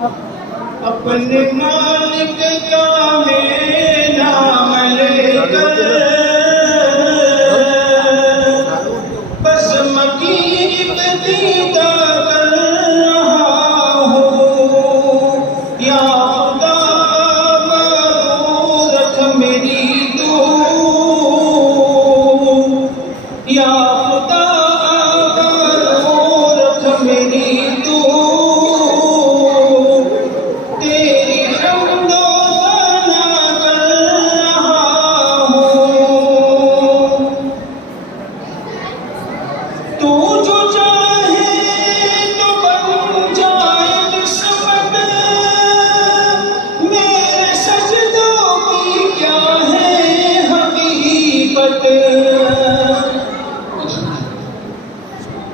अपने मालिक का मैं नाम लेकर बस मकीब दीदा कर रहा हूँ। या खुदा मरूर रख मेरी तू, या खुदा मरूर रख मेरी तू। तू जो चाहे तो बन जाए किस्मत, मेरे सजदों की क्या है हकीकत।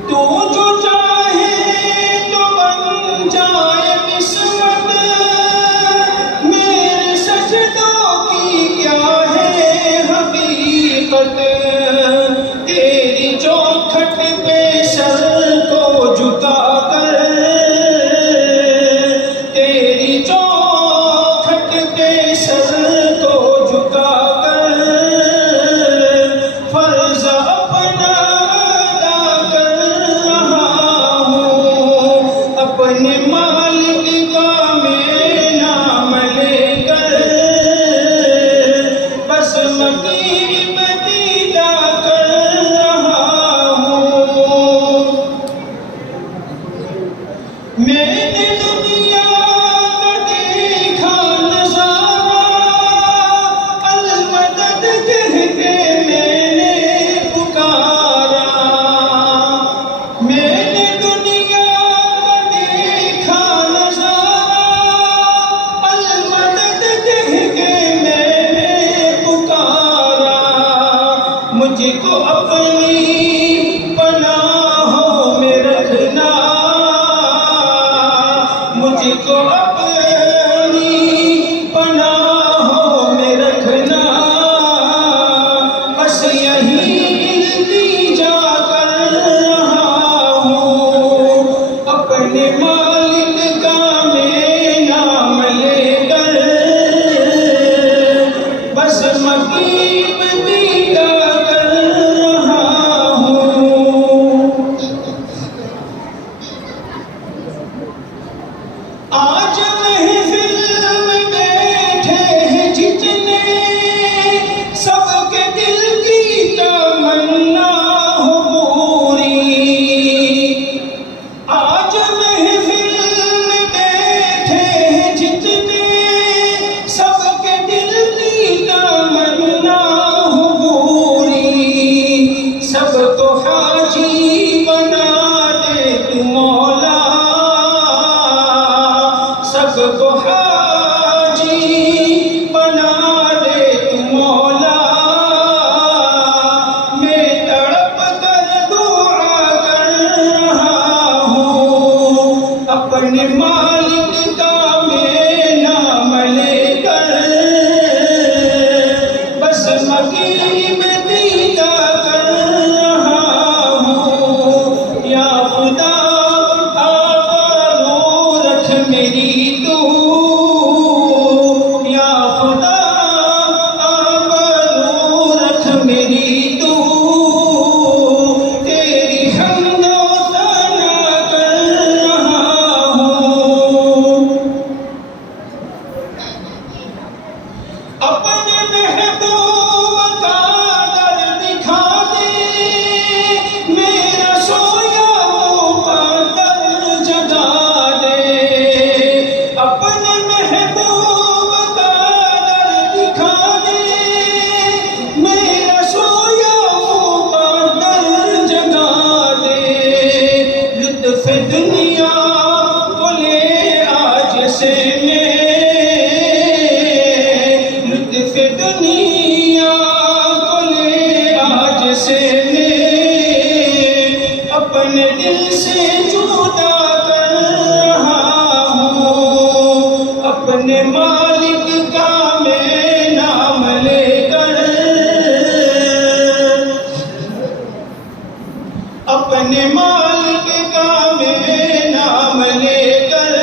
तू जो चाहे तो बन जाए किस्मत, मेरे सजदों की क्या है हकीकत। तेरी चौखट पे सर को झुका कर, तेरी चौखट पे सर को झुका कर फर्ज अपना अदा कर रहा हूँ। अपने मालिक का मैं नाम लेकर बस मकीब दीदा कर रहा हूँ। मैंने दुनिया का देखा नज़ारा, अल-मदद कह के मैंने पुकारा। मैंने दुनिया का देखा नज़ारा, अल-मदद कह के मैंने पुकारा। मुझको अपनी पनाहों में रखना, मुझको अपनी पनाहों में रखना। बस यही इल्तिजा कर रहा हूँ। अपने मालिक का मैं नाम लेकर बस मकीब दीदा कर रहा हूँ। आज महफिल में बैठे हैं जितने, सबके दिल की तमन्ना हो पूरी। आज महफिल में बैठे हैं जितने, सबके दिल की तमन्ना हो पूरी। सबको हाजी बना दे तू मौला, सबको हाजी बना दे तू मौला। मैं तड़प कर दुआ कर रहा हूँ। अपने मालिक का मैं नाम लेकर बस मकीब दीदा कर रहा हूँ। या खुदा आबरू रख मेरी तू, या खुदा आबरू रख मेरी तू। तेरी हम्दो सना कर रहा हूँ। अपने महबूब का दर दिखा दे, मेरा सोया हुआ दर जगा दे। अपने महबूब का दर दिखा दे, मेरा सोया हुआ दर जगा दे। लुत्फ दुनिया को ले आज से लुत्फ दुनिया को ले आज से अपने दिल से जुदा कर रहा हूँ। अपने मालिक का मैं नाम लेकर, अपने मालिक का मैं नाम लेकर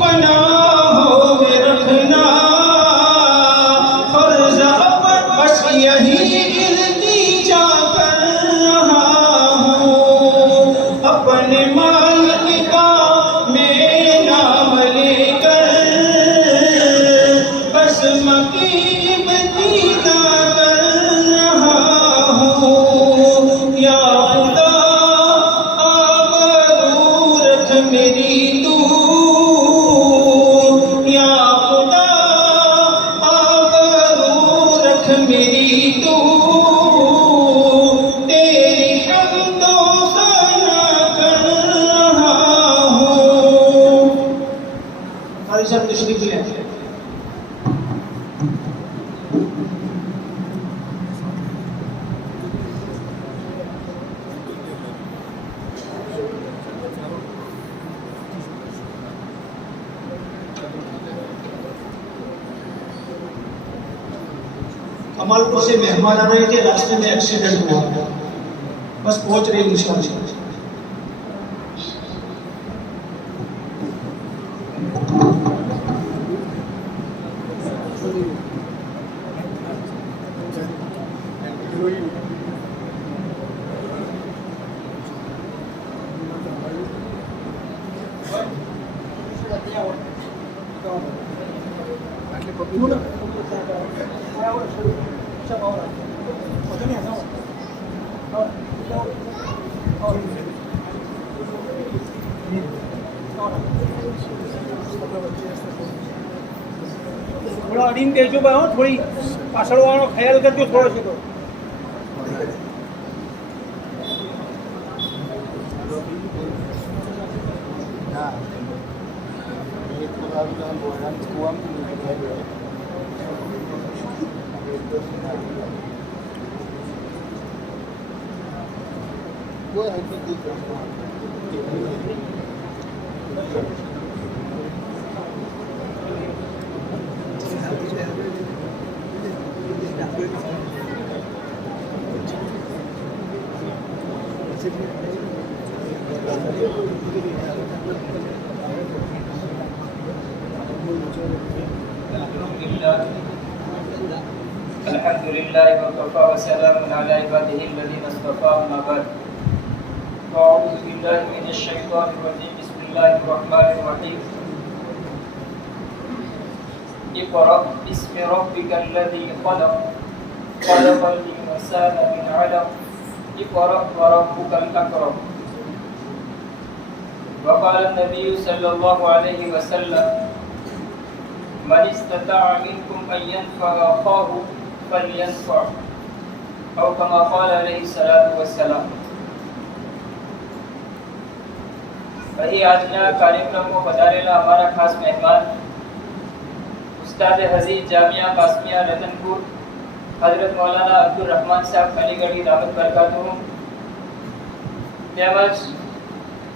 पनाहों में रखना फर्ज अपन, बस यही इल्तिजा कर रहा हूँ। अपने मालिक का मैं नाम लेकर बस मकी इब्तिदा कर रहा हूँ। या खुदा आबरू रख मेरी तू, या खुदा आबरू रख मेरी तू, तेरी हम्दो सना कर रहा हूँ। हमारे सब तशरीफ ले आए। कमालपुर से मेहमान आ रहे थे, रास्ते में एक्सीडेंट हुआ, बस पहुंच रहे इंशाअल्लाह। थोड़ा अडीन देजो भाई, हो थोड़ी पाछळवाळो ख्याल करजो थोड़ो से तो। अल्हम्दुलिल्लाह वकफ़ा व सलामुन अला इबादिही अल्लज़ीना इस्तफ़ा, अम्मा बाद। अऊज़ु बिल्लाहि मिनश शैतानिर रजीम, बिस्मिल्लाहिर रहमानिर रहीम। इक़रा बिस्मि रब्बिकल लज़ी ख़लक़, ख़लक़ल इंसाना मिन अलक़, इक़रा व रब्बुकल अकरम। वक़ाल नबी सल्लल्लाहु अलैहि वसल्लम, मन इस्तताअ मिनकुम अन यनफ़अ अख़ाहु फलयनफ़अ, और कमा क़ाल अलैहि सलातु वस्सलाम। वही આજના કાર્યક્રમમાં પધારેલા અમારા ખાસ મહેમાન ઉસ્તાદ હઝીર જામિયા કાસમિયા રતનપુર હજરત મૌલાના અબ્દુલ रहमान સાહેબ અલીગઢી દાવત બરકાતુહુ, તેમજ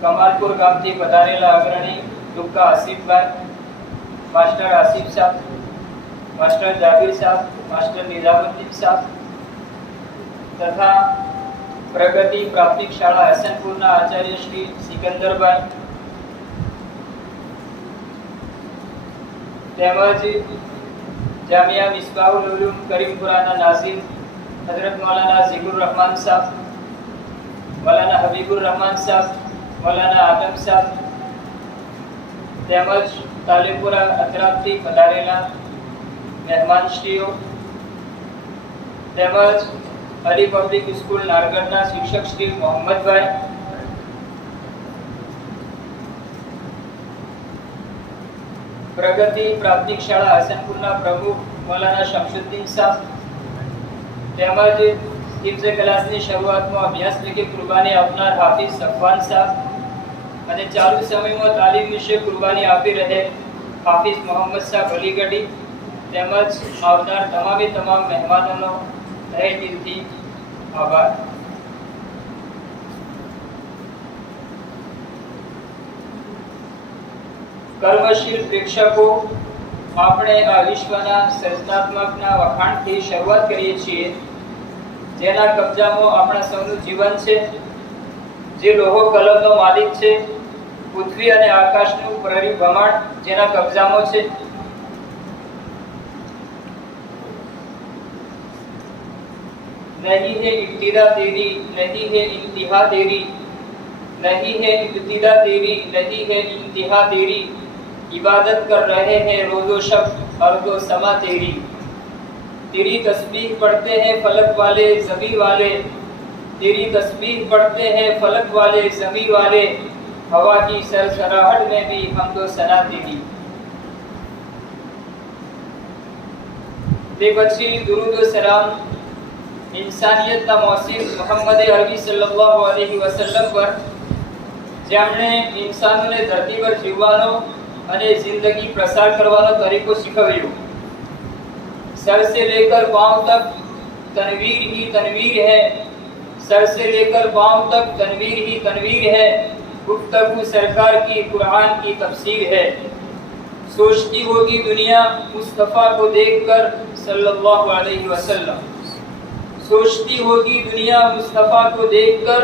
કમાલપુર ગામથી પધારેલા અગ્રણી દુક્કા આસિફભાઈ, मास्टर आसिफ साहब, मास्टर जाबिर साहब, मास्टर निजामुद्दीन साहब तथा प्रगति प्राथमिक शाळा हसनपुरना आचार्य श्री सिकंदरभाई, તેમજ જામિયા મિસબાહુલ ઉલૂમ કરીમપુરાના નાઝીમ હજરત મૌલાના ઝિકુર रहमान साहब, मौलाना हबीबुर रहमान साहब, मौलाना आदम साहब, તેમજ તાલીપુરા અતરાફથી પધારેલા મહેમાનશ્રીઓ, તેમજ અલી પબ્લિક સ્કૂલ નારગઢના શિક્ષક શ્રી મોહમ્મદભાઈ, પ્રગતિ પ્રાથમિક શાળા હસનપુરના પ્રમુખ મૌલાના શમશુદ્દીન સાહેબ, તેમજ હિફ્ઝ ક્લાસની શરૂઆતમાં અભ્યાસ લખી કુરબાની આપનાર હાફિઝ સફવાન સાહેબ અને ચાલુ સમયમાં તાલીમ વિશે કુરબાની આપી રહે હાફિઝ મોહમ્મદ સાહેબ અલીગઢી, તેમજ આવનાર તમામે તમામ મહેમાનોનો તહે દિલથી આભાર। કર્મશીલ પ્રેક્ષકો, આપણે આ વિશ્વના સર્જનાત્મકના વખાણથી શરૂઆત કરીએ છીએ, જેના કબજામાં આપણા સૌનું જીવન છે, જે લોહો કલમનો માલિક છે, પૃથ્વી અને આકાશનું પરિભ્રમણ જેના કબજામાં છે, नहीं है इब्तिदा तेरी नहीं है इंतहा तेरी, नहीं है इब्तिदा तेरी नहीं है इंतहा तेरी, इबादत कर रहे हैं रोजो शब अर्दो समा तेरी, तेरी तस्बीह पढ़ते हैं फलक वाले ज़मीन वाले, तेरी तस्बीह पढ़ते हैं फलक वाले ज़मीन वाले, हवा की सरसराहट में भी हमदो सना तेरी। તે પછી દુરૂદ વ સલામ ઇન્સાનિયતના મોસીર મુહમ્મદ અરબી સલ્લલ્લાહુ અલૈહિ વસલ્લમ પર, જેમણે ઇન્સાનોને ધરતી પર જીવવાનો અને જિંદગી પ્રસાર કરવાનો તરીકો શીખવ્યો। सर से लेकर पांव तक तनवीर ही तनवीर है, सर से लेकर पांव तक तनवीर ही तनवीर है, गुफ्तगू सरकार की कुरान की तफसीर है। सोचती होगी दुनिया मुस्तफ़ा को देखकर सल्लल्लाहु अलैहि वसल्लम, सोचती होगी दुनिया मुस्तफ़ा को देखकर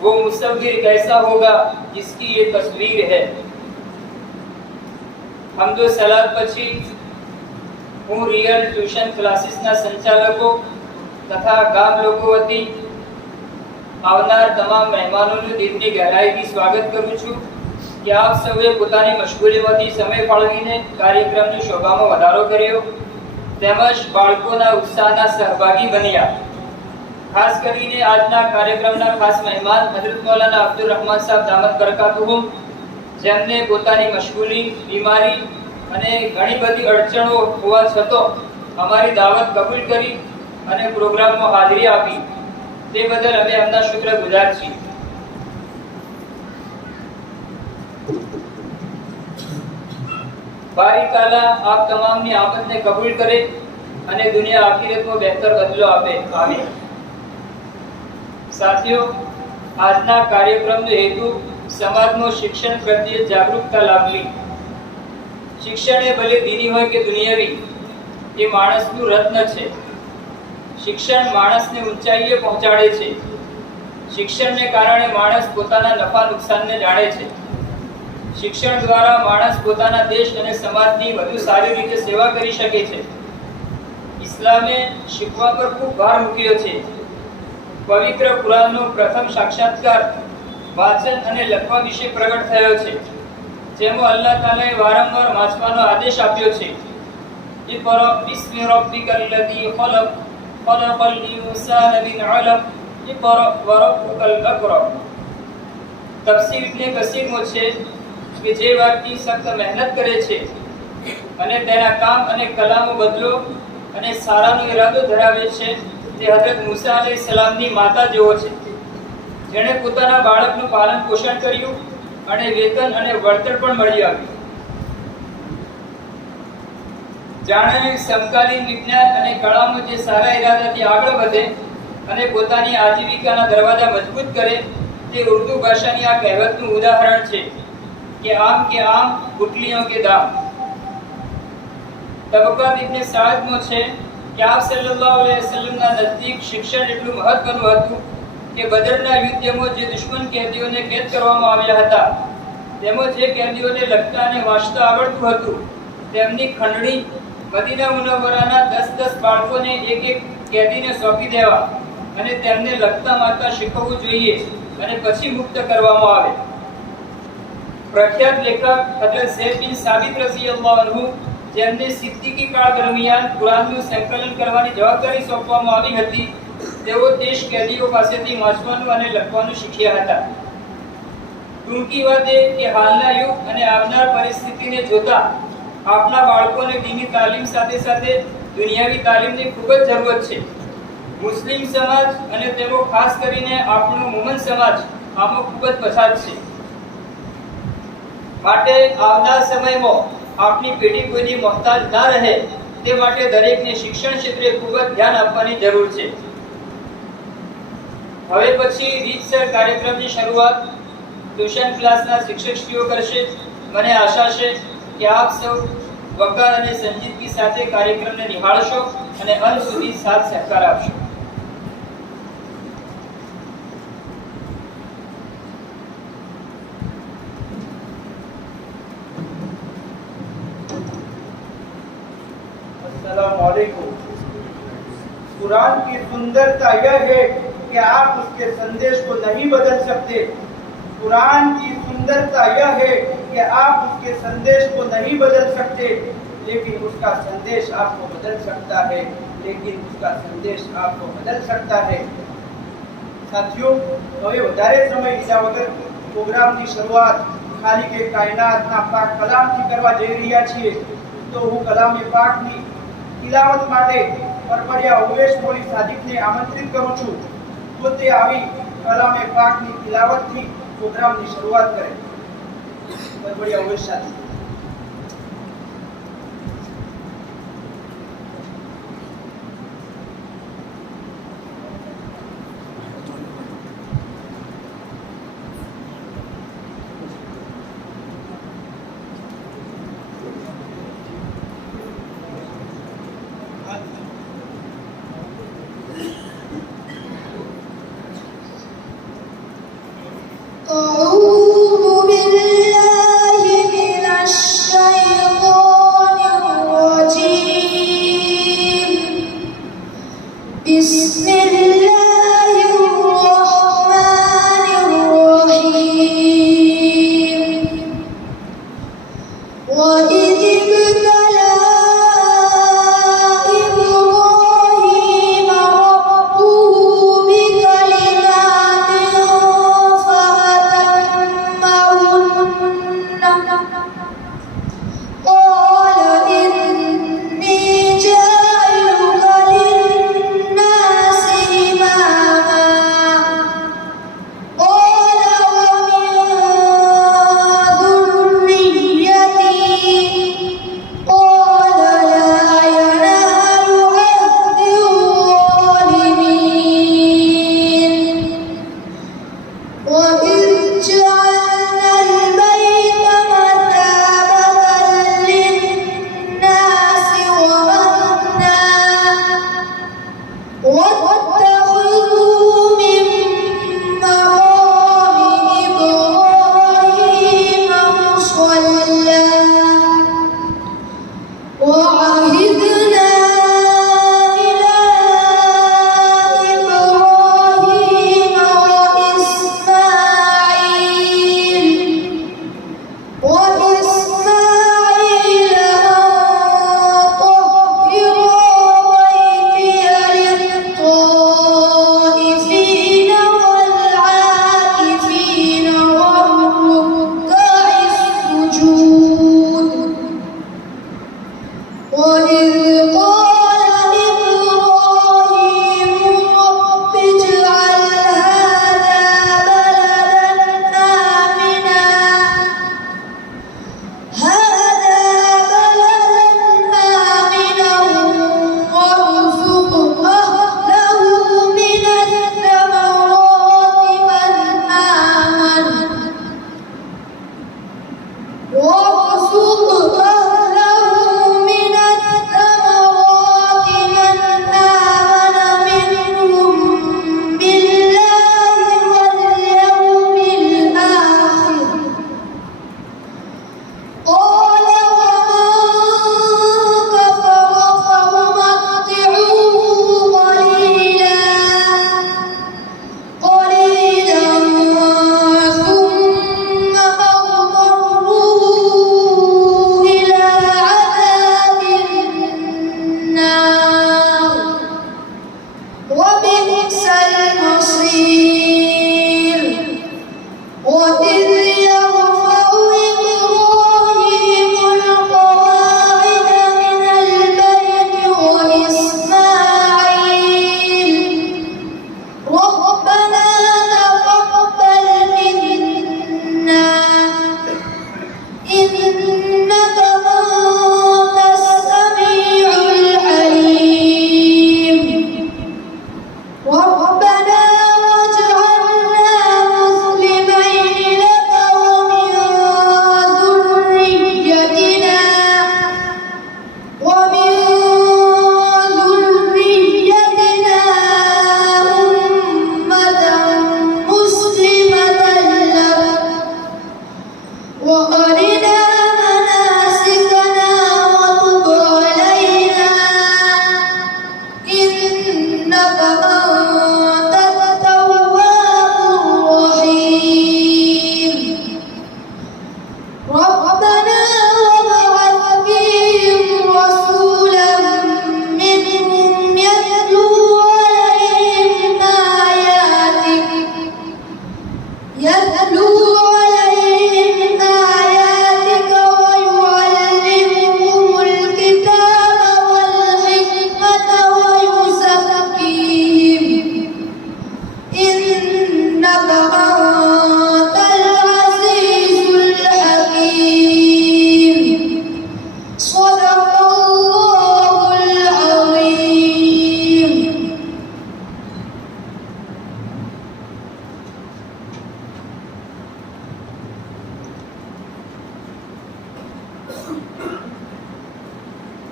वो मुसव्विर कैसा होगा जिसकी ये तस्वीर है। हमदो सलात પછી હું રિયલ ટ્યુશન ક્લાસીસના સંચાલકો તથા ગામ લોકો વતી આવનાર તમામ મહેમાનોનું દિલની ગહેરાઈથી સ્વાગત કરું છું કે આપ સૌએ પોતાની મશગુલીમાંથી સમય ફાળવીને કાર્યક્રમની શોભામાં વધારો કર્યો તેમજ બાળકોના ઉત્સાહના સહભાગી બન્યા। ખાસ કરીને આજના કાર્યક્રમના ખાસ મહેમાન હજરત મૌલાના અબ્દુલ रहमान સાહેબ દામત બરકાતુહુમ, જેમને પોતાની મશગુલી, બીમારી અને ઘણી બધી અડચણો હોવા છતાં અમારી દાવત કબૂલ કરી અને પ્રોગ્રામમાં હાજરી આપી, તે બદલ અમે એમના શુક્રગુજાર છીએ। बारी ताला आप तमाम ની આમદને કબૂલ કરે અને દુનિયા આખિરતમાં બહેતર બદલો આપે, આમીન। સાથીઓ, આજના કાર્યક્રમનો હેતુ સમાજમાં શિક્ષણ પ્રત્યે જાગૃતતા લાવવી। શિક્ષણ એ ભલે દીની હોય કે દુનિયાવી, એ માણસનું રત્ન છે। શિક્ષણ માણસને ઊંચાઈએ પહોંચાડે છે। શિક્ષણને કારણે માણસ પોતાના નફા નુકસાનને જાણે છે। શિક્ષણ દ્વારા માણસ પોતાના દેશ અને સમાજની વધુ સારી રીતે સેવા કરી શકે છે। ઇસ્લામે શીખવા પર ખૂબ ભાર મૂક્યો છે। પવિત્ર કુરાનનો પ્રથમ સાક્ષાત્કાર વાંચન અને લખવા વિશે પ્રગટ થયો છે, જેમાં અલ્લાહ તાલાએ વારંવાર વાંચવાનો આદેશ આપ્યો છે। ઇકરા બિસ્મિ રબ્બિકલ લઝી ખલક, ખલકલ ઇન્સાન મિન અલક, ઇકરા વ રબ્બુકલ અકરમ। તફસીર ઇબ્ને કસીરમાં છે કે જે વ્યક્તિ સખત મહેનત કરે છે અને તેના કામ અને કલામો બદલો અને સારાનો ઈરાદો ધરાવે છે, તે હઝરત મૂસા અલૈહિસ્સલામની માતા જેવો છે, જેણે પોતાના બાળકનું પાલન પોષણ કર્યું અને વેતન અને વળતર પણ મળી આવ્યું। જાણે સમકાલીન વિજ્ઞાન અને કળામાં જે સારા ઈરાદાથી આગળ વધે અને પોતાની આજીવિકાના દરવાજા મજબૂત કરે, તે ઉર્દુ ભાષાની આ કહેવતનું ઉદાહરણ છે કે આમ के आम गुटलियों के दाम। તબકાત ઇબ્ને સાદમાં છે કે આપ સલ્લલ્લાહુ અલૈહિ વસલ્લમના નજદીક શિક્ષણ એટલું મહત્વનું હતું કે બદરના યુદ્ધમાં જે દુશ્મન કેદીઓને કેદ કરવામાં આવ્યા હતા, તેમાં જે કેદીઓને લખતા અને વાંચતા આવડતું હતું, તેમની ખંડણી મદીના મુનવ્વરાના 10-10 બાળકોને એક કેદીને સોંપી દેવા અને તેમને લખતા વાંચતા શીખવવું જોઈએ અને પછી મુક્ત કરવામાં આવે। પ્રખ્યાત લેખક હજરત ઝૈદ બિન સાબિત રઝિયલ્લાહુ અન્હુ, જેમને સિદ્દીકી કાળ દરમિયાન કુરાનનું સંકલન કરવાની જવાબદારી સોંપવામાં આવી હતી, તેઓ દેશ કેદીઓ પાસેથી વાંચવાનું અને લખવાનું શીખ્યા હતા। ટૂંકી વાત એ કે હાલના યુગ અને આવનાર પરિસ્થિતિને જોતા આપના બાળકોને દીની તાલીમ સાથે સાથે દુનિયાવી તાલીમની ખૂબ જ જરૂરત છે। મુસ્લિમ સમાજ અને તેમાં ખાસ કરીને આપણો મોમન સમાજ આમાં ખૂબ જ પછાત છે। માટે આવનાર સમયમાં આપની પેઢી કોઈની મોહતાજ ના રહે, તે માટે દરેકને શિક્ષણ ક્ષેત્રે ખૂબ જ ધ્યાન આપવાની જરૂર છે। હવે પછી રીતસર કાર્યક્રમની શરૂઆત ટ્યુશન ક્લાસના શિક્ષકશ્રીઓ કરશે। મને આશા છે કે આપ સૌ વકાર અને સંજીદગી સાથે કાર્યક્રમને નિહાળશો અને અંત સુધી સાથ સહકાર આપશો। अस्सलामुअलैकुम। कुरान की सुंदरता यह है कि आप उसके संदेश को नहीं बदल सकते। कुरान की सुंदरता यह है कि आप उसके संदेश को नहीं बदल सकते, लेकिन उसका संदेश आपको बदल सकता है। साथियों, હવે વધારે સમય લીધા વગર પ્રોગ્રામની શરૂઆત ખાલી કે કાયનાતના પાક કલામથી કરવા જઈ રહ્યા છીએ, તો હું કલામે પાકની તિલાવત માટે પરબડિયા ઉવેશ મોલી સાદિકને આમંત્રિત કરું છું, તો તે આવી કલામે પાકની તિલાવતથી પ્રોગ્રામની શરૂઆત કરે। પરબડિયા ઉવેશ સાદિક। أعوذ بالله من الشيطان الرجيم بسم الله الرحمن الرحيم وإذ ابتلى إبراهيم ربه بكلمات قال إني جاعلك للناس إماما قال ومن ذريتي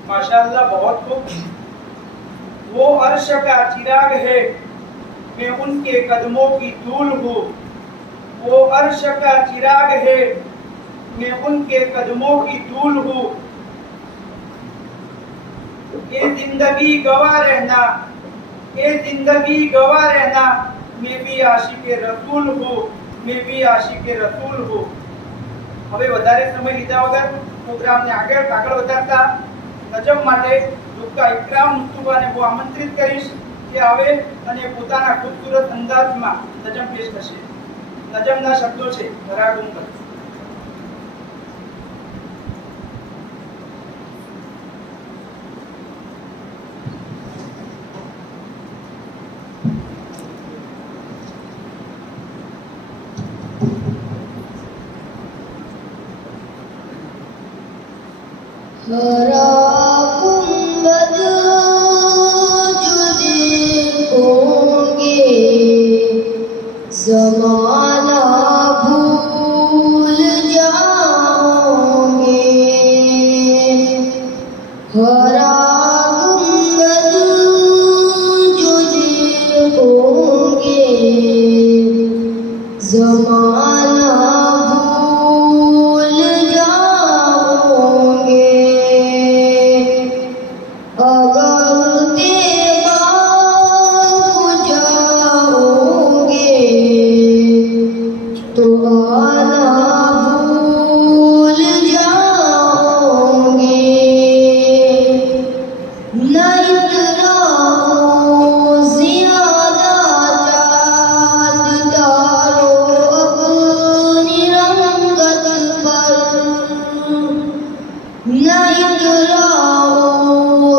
माशाअल्लाह, बहुत खूब। वो अर्श का चिराग है, मैं उनके कदमों की धूल हूँ। वो अर्श का चिराग है, मैं उनके कदमों की धूल हूँ। ये जिंदगी गवा रहना, ये जिंदगी गवा रहना, मैं भी आशिक रसूल हूँ, मैं भी आशिक रसूल हूँ। હવે વધારે સમય લીધા વગર પ્રોગ્રામને આગળ વધારતા નજમ માટે ડોક્ટર ઇકરામ મુસ્તુફાને હું આમંત્રિત કરીશ કે આવે અને પોતાના ખૂબસૂરત અંદાજમાં નજમ પેશ કરશે. નજમના શબ્દો છે ધરા ડુંગર. हरा गुंबद जो देखोगे ज़माना भूल जाओगे। हरा गुंबद जो देखोगे ज़माना भूल जाओगे। अगर देवा को जाओगे तो आना भूल जाओगे। न इतराओ ज़्यादा चाँद तारो अपनी रंगत पर। न इतराओ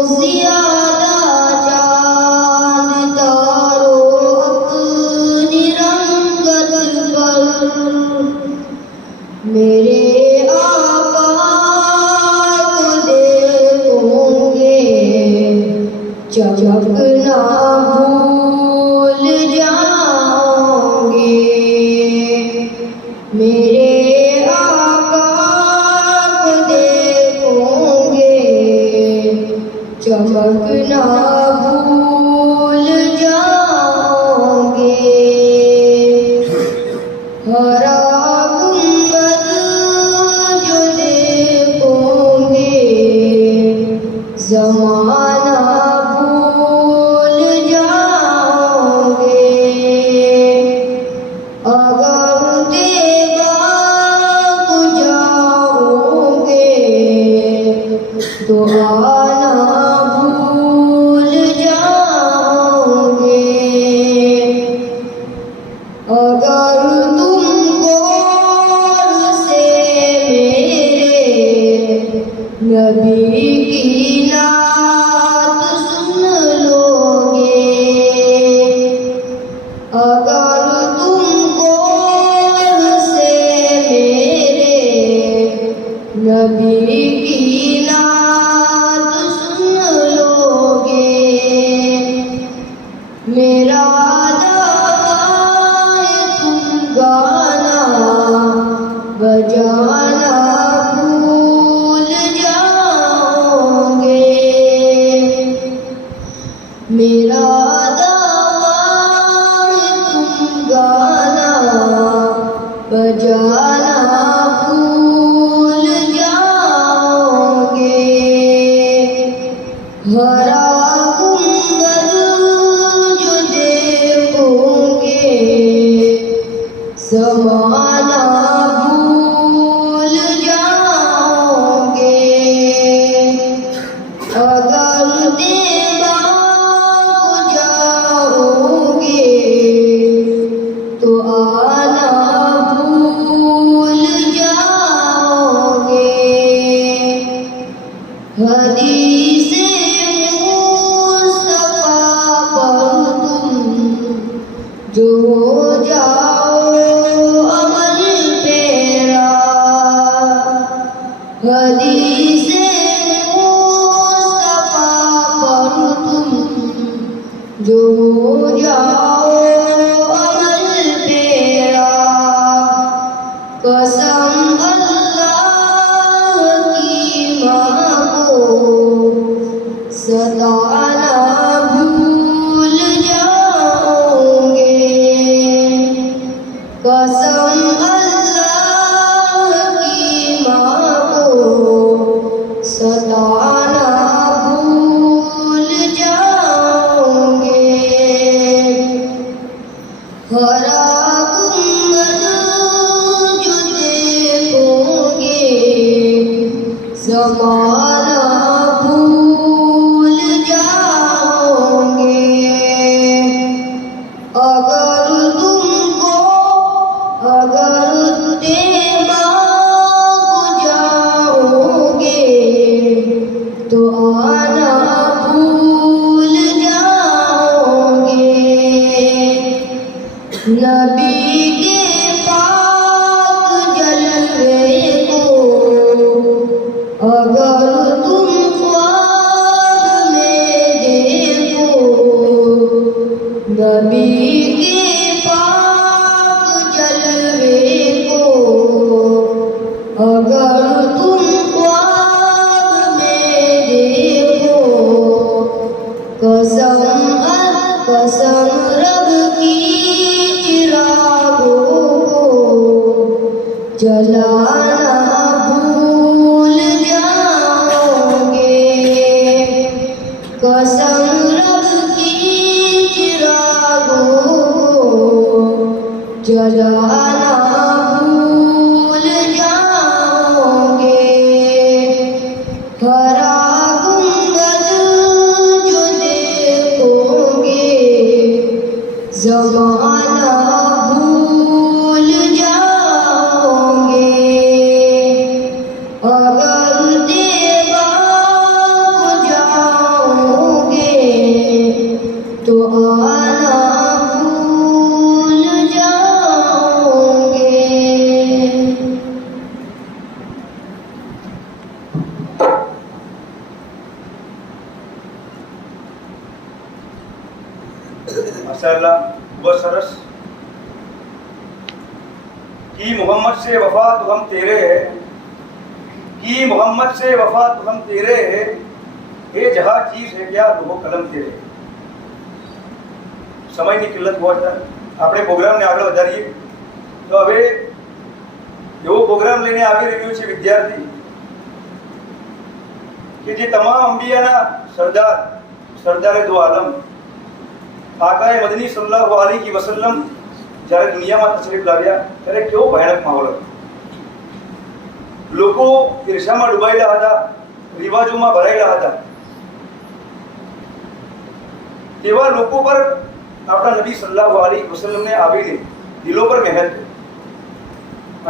ज़्यादा चाँद तारो अपनी रंगत पर। मेरे आका को देखोगे चमकना भूल जाओगे। मेरे आका को देखोगे चमकना भूल जाओगे। हरा गुंबद जो देखोगे ज़माना भूल जाओगे। अगर देवा को जाओगे तो आना भूल जाओगे। अगर तुम गौर से मेरे नबी की नात सुन लोगे। अगर तुम गौर से मेरे नबी की नात सुन लोगे। मेरा दावा है तुम गाना बजाना भूल जाओगे। मेरा दावा है तुम गाना बजाना भूल जाओगे। हरा गुंबद जो देखोगे ज़माना भूल जाओगे। अगर देवा को जाओगे तो आना भूल जाओगे। हदीसे मुस्तफा पर तुम जो हो जाओ अमल तेरा। हदीसे मुस्तफा पर तुम जो हो जाओ अमल तेरा। कसम अल्लाह की मांगो जमाना भूल जाओगे अगर तुमको अगर देवाग जाओगे तो आना भूल जाओगे नबी के पाक जलवे को अगर तुम ख्वाब में देखो नबी के पाक जलवे को अगर तुम ख्वाब में देखो कसम कसम रब की चिरागों को जलाना भूल जाओगे कसम रब की चिरागों को जलाना भूल जाओगे हरा गुंबद जो देखोगे जमाना भूल जाओगे अगर देवाग जाओगे तो आना भूल जाओगे माशाअल्लाह बहुत सरस कि मोहम्मद से वफा तो हम तेरे है कि मोहम्मद से वफा तो हम तेरे है ये जहाँ चीज है क्या वो कलम तेरे સમયની કિલ્લત બહુ છે આપણે પ્રોગ્રામને આગળ વધારીએ તો હવે એવો પ્રોગ્રામ લઈને આવી રહ્યો છે વિદ્યાર્થી કે જે તમામ અંબિયાના સરદારે દો આલમ આકાએ મદની સલ્લલ્લાહુ અલૈહિ વસલ્લમ જ્યારે દુનિયામાં તશરીફ લાવ્યા ત્યારે કેવો ભયાનક માહોલ હતો લોકો ઈર્ષામાં ડૂબાયેલા હતા રિવાજોમાં ભરાયેલા હતા તેવા લોકો પર આપણા નબી સલ્લલ્લાહુ અલૈહિ વસલ્લમને આવીને દિલો પર મહેનત કરી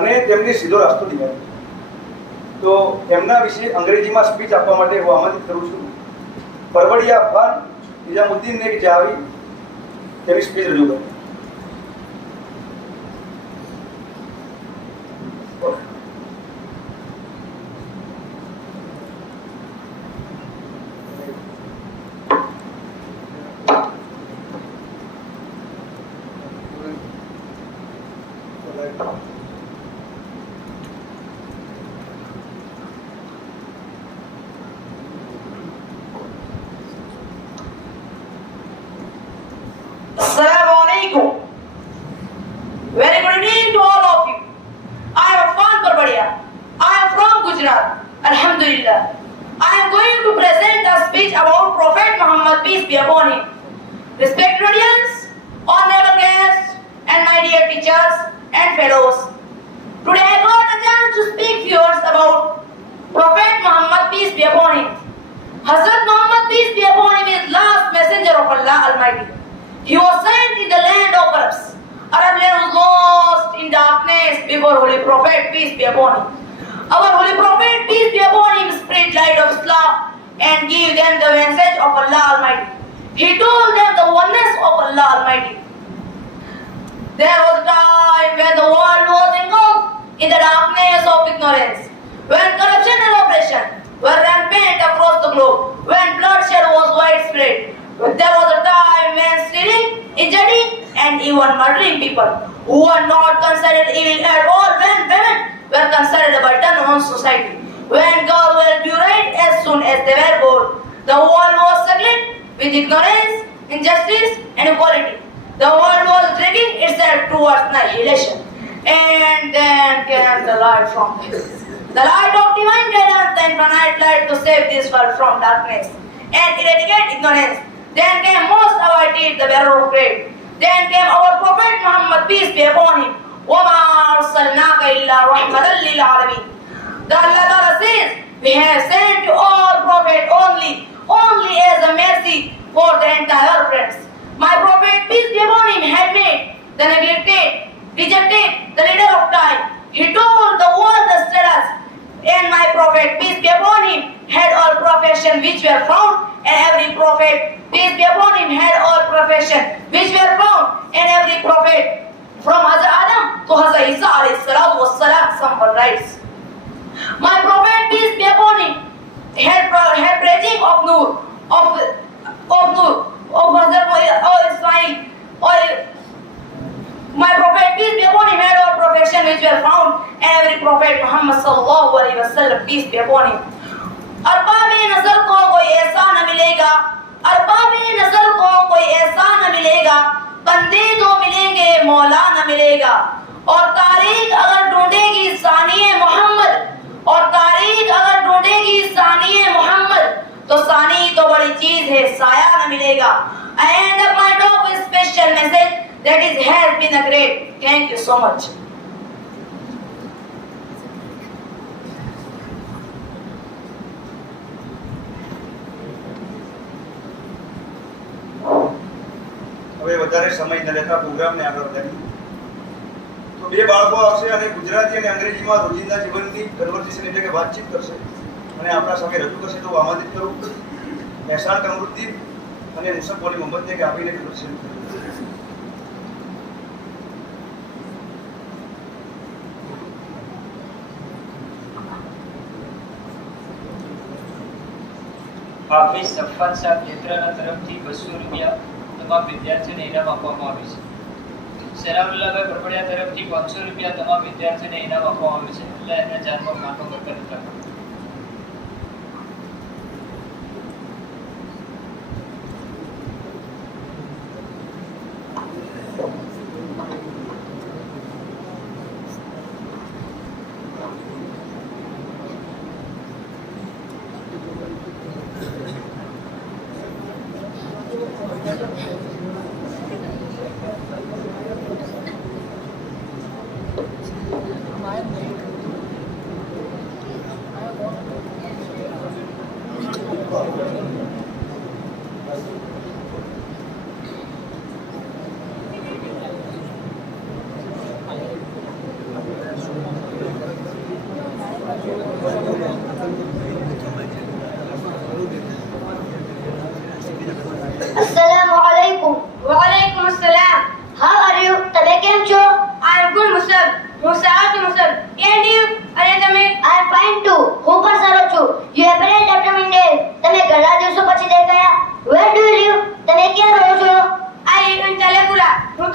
અને તેમને સીધો રસ્તો દેખાડ્યો તો એમના વિશે અંગ્રેજીમાં સ્પીચ આપવા માટે હું આમંત્રિત કરું છું પરવડિયા અફાન નિઝામુદ્દીનને જે આવી તેની સ્પીચ રજૂ કરી Assalamualaikum. Very good evening to all of you. I am Afan Parbadia. I am from Gujarat. Alhamdulillah. I am going to present a speech about Prophet Muhammad, peace be upon him. Respected audience, honorable guests, and my dear teachers and fellows. Today I got a chance to speak few words about Prophet Muhammad, peace be upon him. Hazrat Muhammad, peace be upon him, is last messenger of Allah Almighty. He was sent in the land of Arabs. Arab land was lost in darkness before Holy Prophet, peace be upon him. Our Holy Prophet, peace be upon him, spread light of Islam and gave them the message of Allah Almighty. He told them the oneness of Allah Almighty. There was a time when the world was engulfed in the darkness of ignorance, when corruption and oppression were rampant across the globe, when bloodshed was widespread. There was a time when stealing, injuring, and even murdering people who were not considered evil at all, when women were considered a burden on society, when girls were buried as soon as they were born. The world was struggling with ignorance, injustice, and equality. The world was dragging itself towards annihilation. And then came the light from heaven. The light of divine guidance, the infinite light to save this world from darkness and eradicate ignorance. Then came most awaited the bearer of grace. Then came our Prophet Muhammad, peace be upon him. وَمَا أَرْسَلْنَاكَ إِلَّا رَحْمَةً لِلْعَالَمِينَ. The Allah Ta'ala says, we have sent to all prophets only as a mercy for the entire friends. My prophet, peace be upon him, had made the neglected, rejected the leader of time. He told the world the status, and my prophet, peace be upon him, had all profession which were found, and every prophet, peace be upon him, had all profession which were found, and every prophet from Hazrat Adam to Hazrat Isa alayhi salatu wassalam, someone writes. My prophet, peace be upon him, had preaching of Nur, of Hazrat Ismail, my prophet, peace be upon him, had all profession which were found, and every prophet Muhammad sallallahu alaihi wasallam, peace be upon him. अरबाबे नजर को कोई ऐसा न मिलेगा, अरबाबे नजर को कोई ऐसा न मिलेगा, बंदे तो मिलेंगे मौला न मिलेगा। और तारीख अगर ढूंढेगी सानिए मोहम्मद, और तारीख अगर ढूंढेगी सानिए मोहम्मद, तो सानी तो बड़ी चीज है, साया न मिलेगा। I end up my talk with special message that is has been a great. Thank you so much. હવે વધારે સમય ન લેતા પ્રોગ્રામને આગળ વધારીએ તો બે બાળકો આવશે અને ગુજરાતી અને અંગ્રેજીમાં રોજિંદા જીવનની કન્વર્સેશન એટલે કે વાતચીત કરશે અને આપણા સામે રજૂ કરશે તો આમંત્રિત કરું એહસાન કમરુદ્દીન અને મુસફ અલી મોહમ્મદને કે આપીને કરશે। હાફિઝ સફવાન સાહેબ નેત્રાના તરફથી 200 રૂપિયા તમામ વિદ્યાર્થીઓને ઇનામ આપવામાં આવે છે। સલામુલ્લાહભાઈ બરબડિયા તરફથી 500 રૂપિયા તમામ વિદ્યાર્થીઓને ઇનામ આપવામાં આવે છે। અલ્લાહ એમના જાનમાં કાંટો બરકત રાખે। Assalamualaikum. Waalaikumsalam. How are you? તમે કેમ છો? I am good, Musab. Musab, Musab. And you? અને તમે? I am fine too. હું પણ સારો છું. You appeared after many days. તમે ઘણા દિવસો પછી દેખાયા. Where do you live? તમે ક્યાં રહો છો? I live in Talepura. હું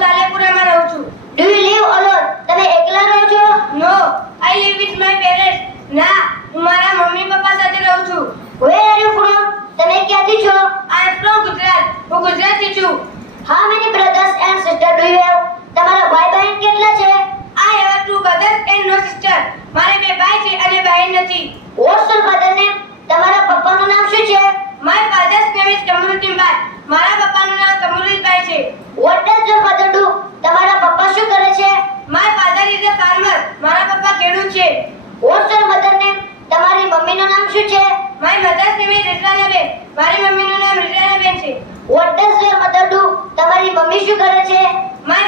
તાલેપુરામાં રહું છું. Do you live alone? તમે એકલા રહો છો? No, I live with my parents. ના, હું મારા મમ્મી પપ્પા સાથે રહું છું. Where are you from? તમે ક્યાંથી છો? I am from Gujarat. હું ગુજરાતી છું. How many brothers and sisters do you have? તમારા ભાઈ બહેન કેટલા છે? I have two brothers and no sister. મારે બે ભાઈ છે અને બહેન નથી. What's your father name? તમારા પપ્પાનું નામ શું છે? My father's name is Kamuruddin Bhai. મારા પપ્પાનું નામ કમરુદ્દીનભાઈ છે. What does your father do? તમારા પપ્પા શું કરે છે? My father is a farmer. મારા પપ્પા ખેડૂત છે. What's your mother name? તમારી મમ્મીનું નામ શું છે? My mother's name is Rizwanaben. મારી મમ્મીનું નામ રિઝવાનાબેન છે. What does your mother do? તમારી મમ્મી શું કરે છે? My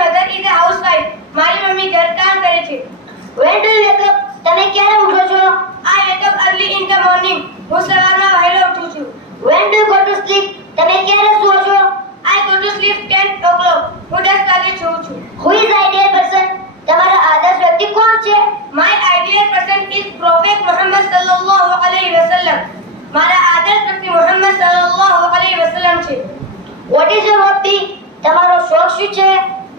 mother is a housewife. મારી મમ્મી ઘરકામ કરે છે. When do you wake up? તમે ક્યારે ઉઠો છો? I wake up early in the morning. હું સવારમાં વહેલો ઉઠું છું. When do you go to sleep? તમે ક્યારે સૂઓ છો? I go to sleep 10 o'clock. હું 10 વાગે સૂઉં છું. Who is ideal person? તમારા આદર્શ વ્યક્તિ કોણ છે? My ideal person is Prophet Muhammad sallallahu alaihi wasallam. મારા આદર્શ વ્યક્તિ મુહમ્મદ sallallahu alaihi wasallam છે. What is your hobby? તમારો શોખ શું છે?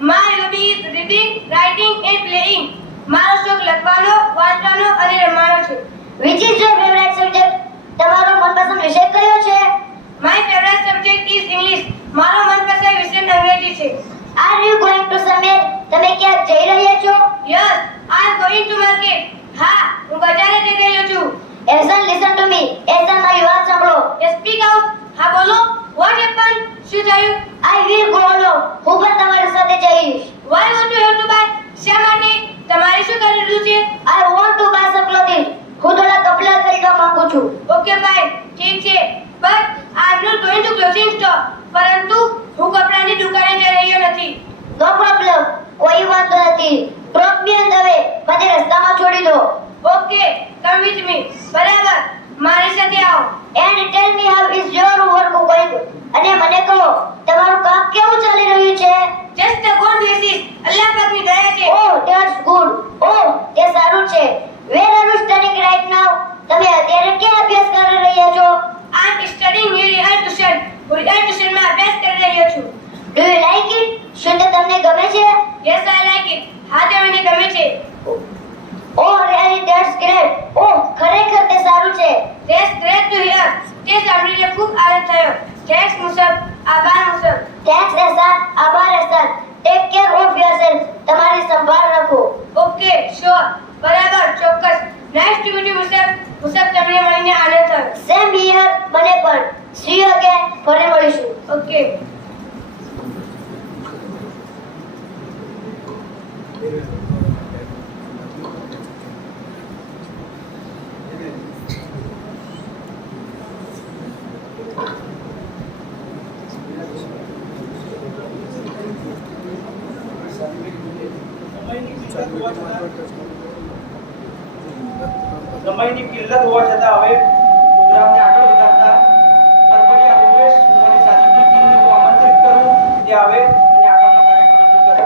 My hobby is reading, writing and playing. મારો શોખ લખવાનો, વાંચવાનો અને રમવાનો છે. Which is your favorite subject? તમારો મનપસંદ વિષય કયો છે? My favorite subject is English. મારો મનપસંદ વિષય અંગ્રેજી છે. Are you going to somewhere? તમે ક્યાં જઈ રહ્યા છો? Yes, I am going to market. હા, હું બજારે જઈ રહ્યો છું. Ehsan, listen to me. Ehsan, મારી વાત સાંભળો. Yes, speak out. હા, બોલો. What happened? શું થયું? I will go alone. હું પણ તમારી સાથે જઈશ. Why would you have to buy? શા માટે? તમારે શું ખરીદવું છે? I want to buy some clothing. હું થોડા કપડા ખરીદવા માંગુ છું. ઓકે ફાઇન, ઠીક છે. But I am not going to clothing store. પરંતુ હું કપડાની દુકાને જઈ રહ્યો નથી. No problem. કોઈ વાંધો નથી. Drop me on the way. મને રસ્તામાં છોડી દો. Okay, come with me. બરાબર, મારી સાથે આવો. And tell me how is your work going? અને મને કહો તમારું કામ કેવું ચાલી રહ્યું છે? Just a good wishes. Allah પાકની દયા છે. Oh, that's good. Oh, તે સારું છે. Where are you studying right now? તમે અત્યારે ક્યાં અભ્યાસ કરી રહ્યા છો? આઈ એમ સ્ટડીંગ રિયલ ટ્યુશન. હું રિયલ ટ્યુશનમાં અભ્યાસ કરી રહ્યો છું. Do you like it? શું તે તમને ગમે છે? Yes I like it. હા, તે મને ગમે છે. Oh, really? That's great. Oh, ખરેખર તે સારું છે. That's great to hear. તે સાંભળીને ખૂબ આનંદ થયો. થેન્ક્સ મુસબ. આભાર મુસબ. Thanks, Ehsan. આભાર, Ehsan. Take care of yourself. તમારી સંભાળ રાખો. Okay, sure. બરાબર, ચોક્કસ. Nice to meet you Musab. Musab, તમને મળીને આનંદ થયો. Same here. મને પણ. See you again. ફરી મળીશું. ઓકે. સમયની કિલ્લત હોવા છતાં હવે પ્રોગ્રામને આગળ વધારતા પરબડિયા ઉમેશ મોની સાથેની ટીમને હું આમંત્રિત કરું તે આવે અને આગળનો કાર્યક્રમ રજૂ કરે.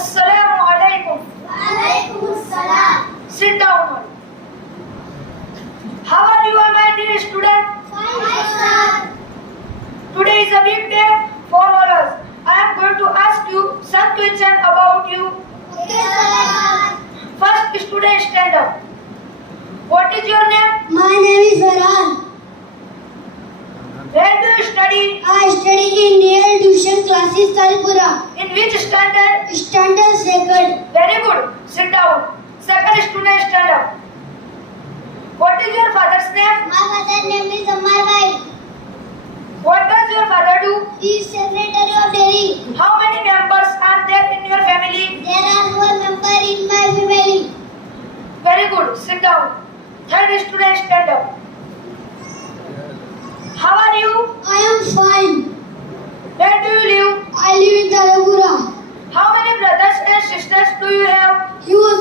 Assalamu alaikum. Waalaikumsalam. Sit down. How are you all, my dear student? Fine, sir. Today is a big day for all us. I am going to ask you some questions about you. Okay, sir. First, student, stand up. What is your name? My name is Farhan. Where do you study? I study in Real Tuition Classes, Talpura. In which standard? Standard second. Very good. Sit down. Second student, stand up. What is your father's name? My father's name is Ammar Bhai. What does your father do? He is secretary of Delhi. How many members are there in your family? There are 4 members in my family. Very good. Sit down. Third student, stand up. How are you? I am fine. Where do you live? I live in Talpura. How many brothers and sisters do you have? He was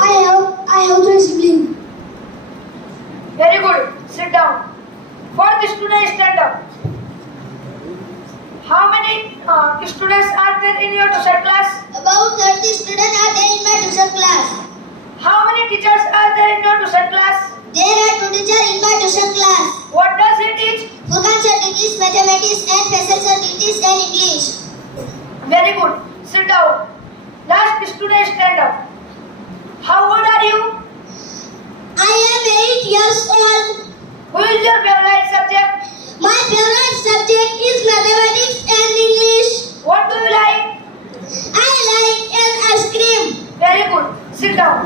I have 3 siblings. Very good. Sit down. Fourth student, stand up. How many students are there in your tuition class? About 30 students are there in my tuition class. How many teachers are there in your tuition class? There are 2 teachers in my tuition class. What does he teach? Furkan sir teaches mathematics and Faisal sir teaches and English. Very good. Sit down. Last student, stand up. How old are you? I am 8 years old. Who is your favorite subject? My favorite subject is mathematics and English. What do you like? I like an ice cream. Very good. Sit down.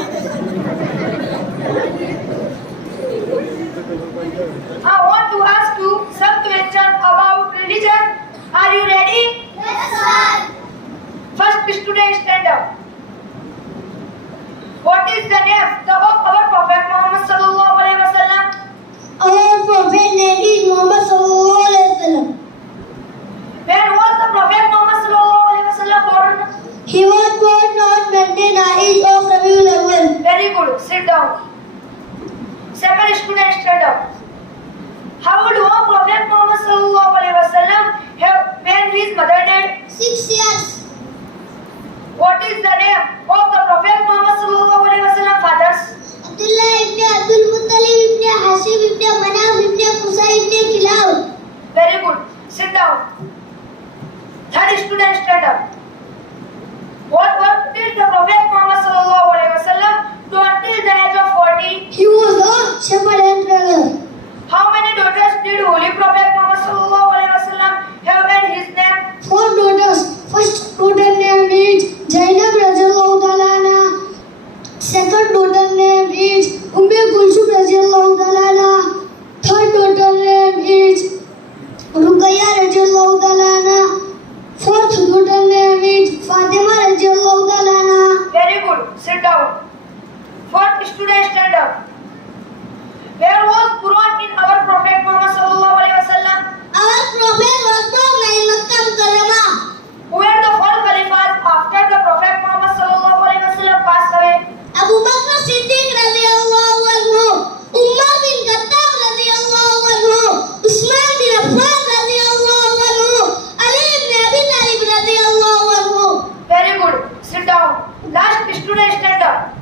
I want to ask you some questions about religion. Are you ready? Yes, sir. First student, stand up. stand up. How old was Prophet Muhammad sallallahu alaihi wasallam when his mother died? 6 years. What is the name of the Prophet Muhammad sallallahu alaihi wasallam fathers? Abdullah ibn Abdul Muttalib ibn Hashim ibn Manaf ibn Qusay ibn Kilab. Very good. Sit down. Third student stand up. What did the Prophet Muhammad sallallahu alaihi wasallam do until the age of 40? He was a shepherd and traveler. How many daughters did Holy Prophet Muhammad sallallahu alaihi wasallam have and his name? 4 daughters. First daughter name is Zainab radhiyallahu ta'ala anha. Second daughter name is Kulsum radhiyallahu ta'ala anha. Third daughter name is Ruqayya radhiyallahu ta'ala anha. Fourth daughter name is Fatima radhiyallahu ta'ala anha. Very good. Sit down. Fourth student stand up. Where was Quran in our Prophet Muhammad sallallahu alaihi wasallam? Our prophet was born in Makkah Mukarramah. Who were the 4 caliphs after the Prophet Muhammad sallallahu alaihi wasallam passed away? Abu Bakr Siddiq radhiyallahu anhu, Umar bin Khattab radhiyallahu anhu, Usman bin Affan radhiyallahu anhu, Ali ibn Abi Talib radhiyallahu anhu. Very good. Sit down. Last student stand up.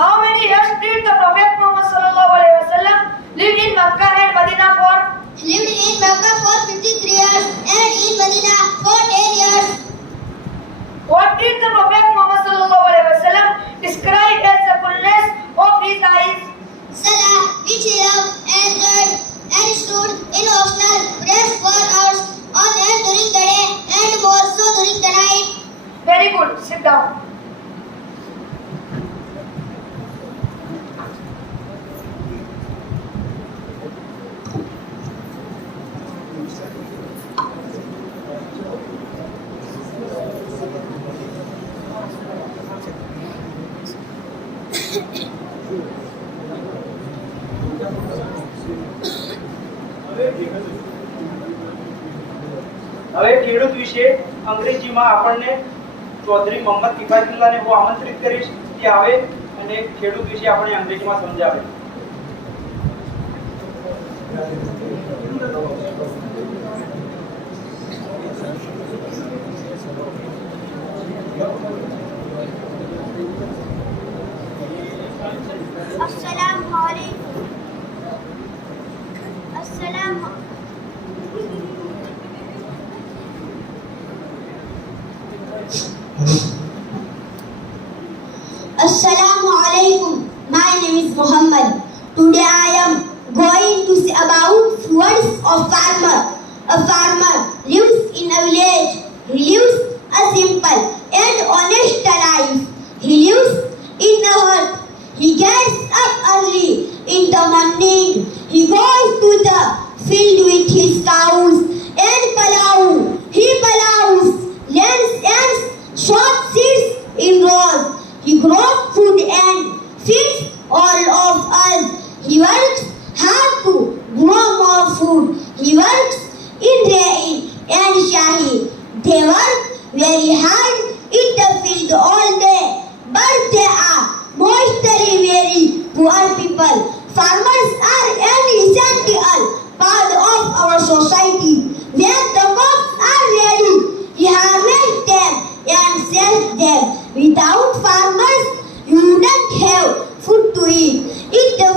How many years did the Prophet Muhammad sallallahu alaihi wasallam live in Makkah and Medina for? He lived in Makkah for 53 years and in Medina for 10 years. What did the Prophet Muhammad sallallahu alaihi wasallam describe as the fullness of his eyes? Salah, which he loved and read and stood in optional prayers for hours on and during the day and more so during the night. Very good. Sit down. હવે ખેડૂત વિશે અંગ્રેજીમાં આપણને ચૌધરી મોહમ્મદ કિફાયતુલ્લાહને હું આમંત્રિત કરીશ કે આવે અને ખેડૂત વિશે આપણે અંગ્રેજીમાં સમજાવે. Assalamu alaikum. My name is Muhammad. Today I am going to say about words of farmer. A farmer lives in a village. He lives a simple and honest life. He lives in a hut. He gets up early in the morning. He goes to the field with his cows and plow. He plows, lands and sows seeds in rows. He grows food and feeds all of us. He works hard to grow more food. He works in rain and shine. They work very hard in the field all day, but they are mostly very poor people. Farmers are an essential part of our society. When the crops are ready, he harvests them and sells them. Without farmers, you wouldn't have food to eat. If the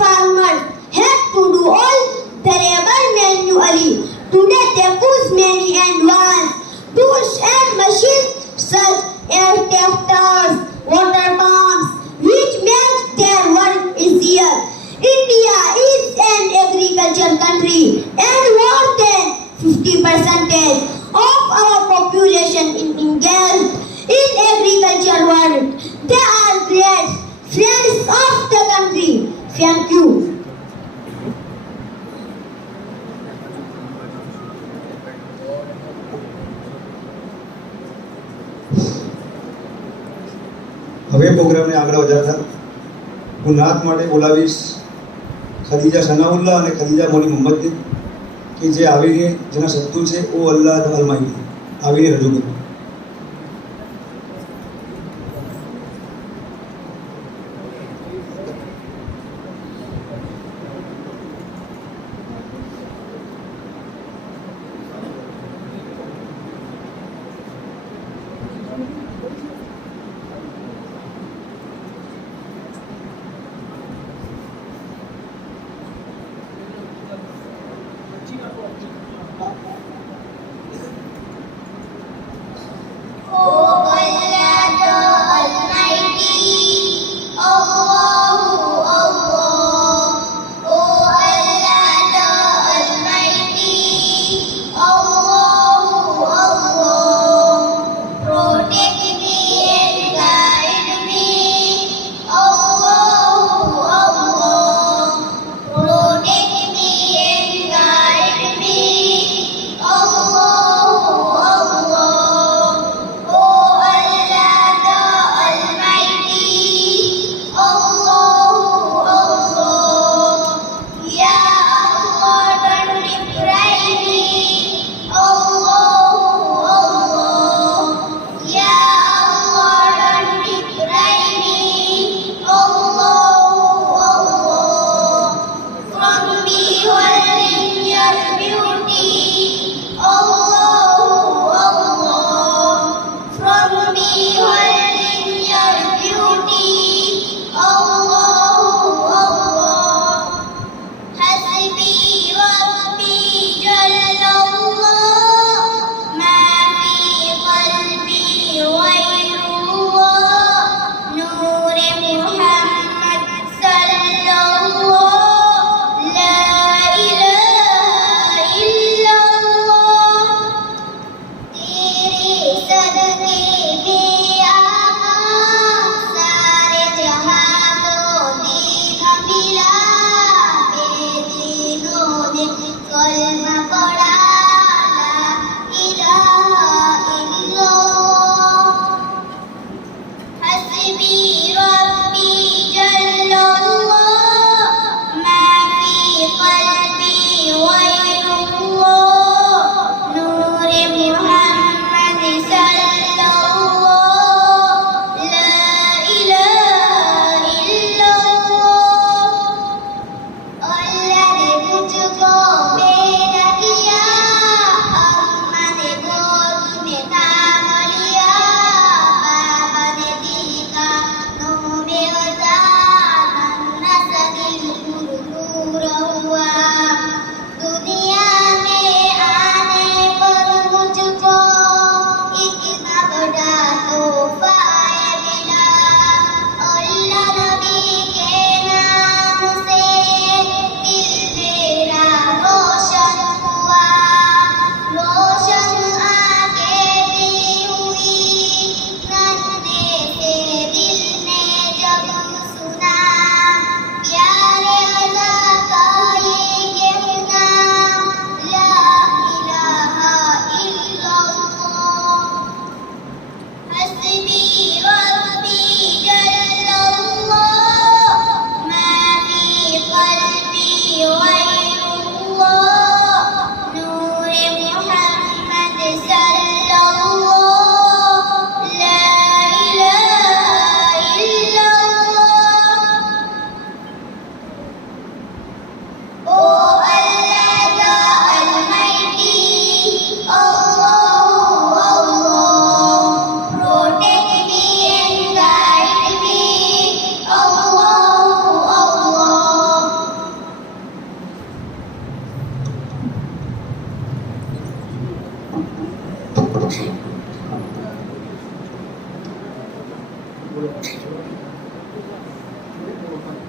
farmers had to do all the labor manually, today they push many advanced tools and machines such as tractors, water pumps, which makes their work easier. India is an agriculture country and more than 50% of our population is engaged in agriculture world. They are great friends of the country. Thank you. હવે પ્રોગ્રામને આગળ વધારતા હું નાત માટે બોલાવીશ ખદીજા સનાઉલ્લાહ અને ખદીજા મોલી મોહમ્મદને કે જે આવીને જેના સત્તુ છે ઓ અલ્લાહ અલમાઈ આવીને રજૂ કર્યું.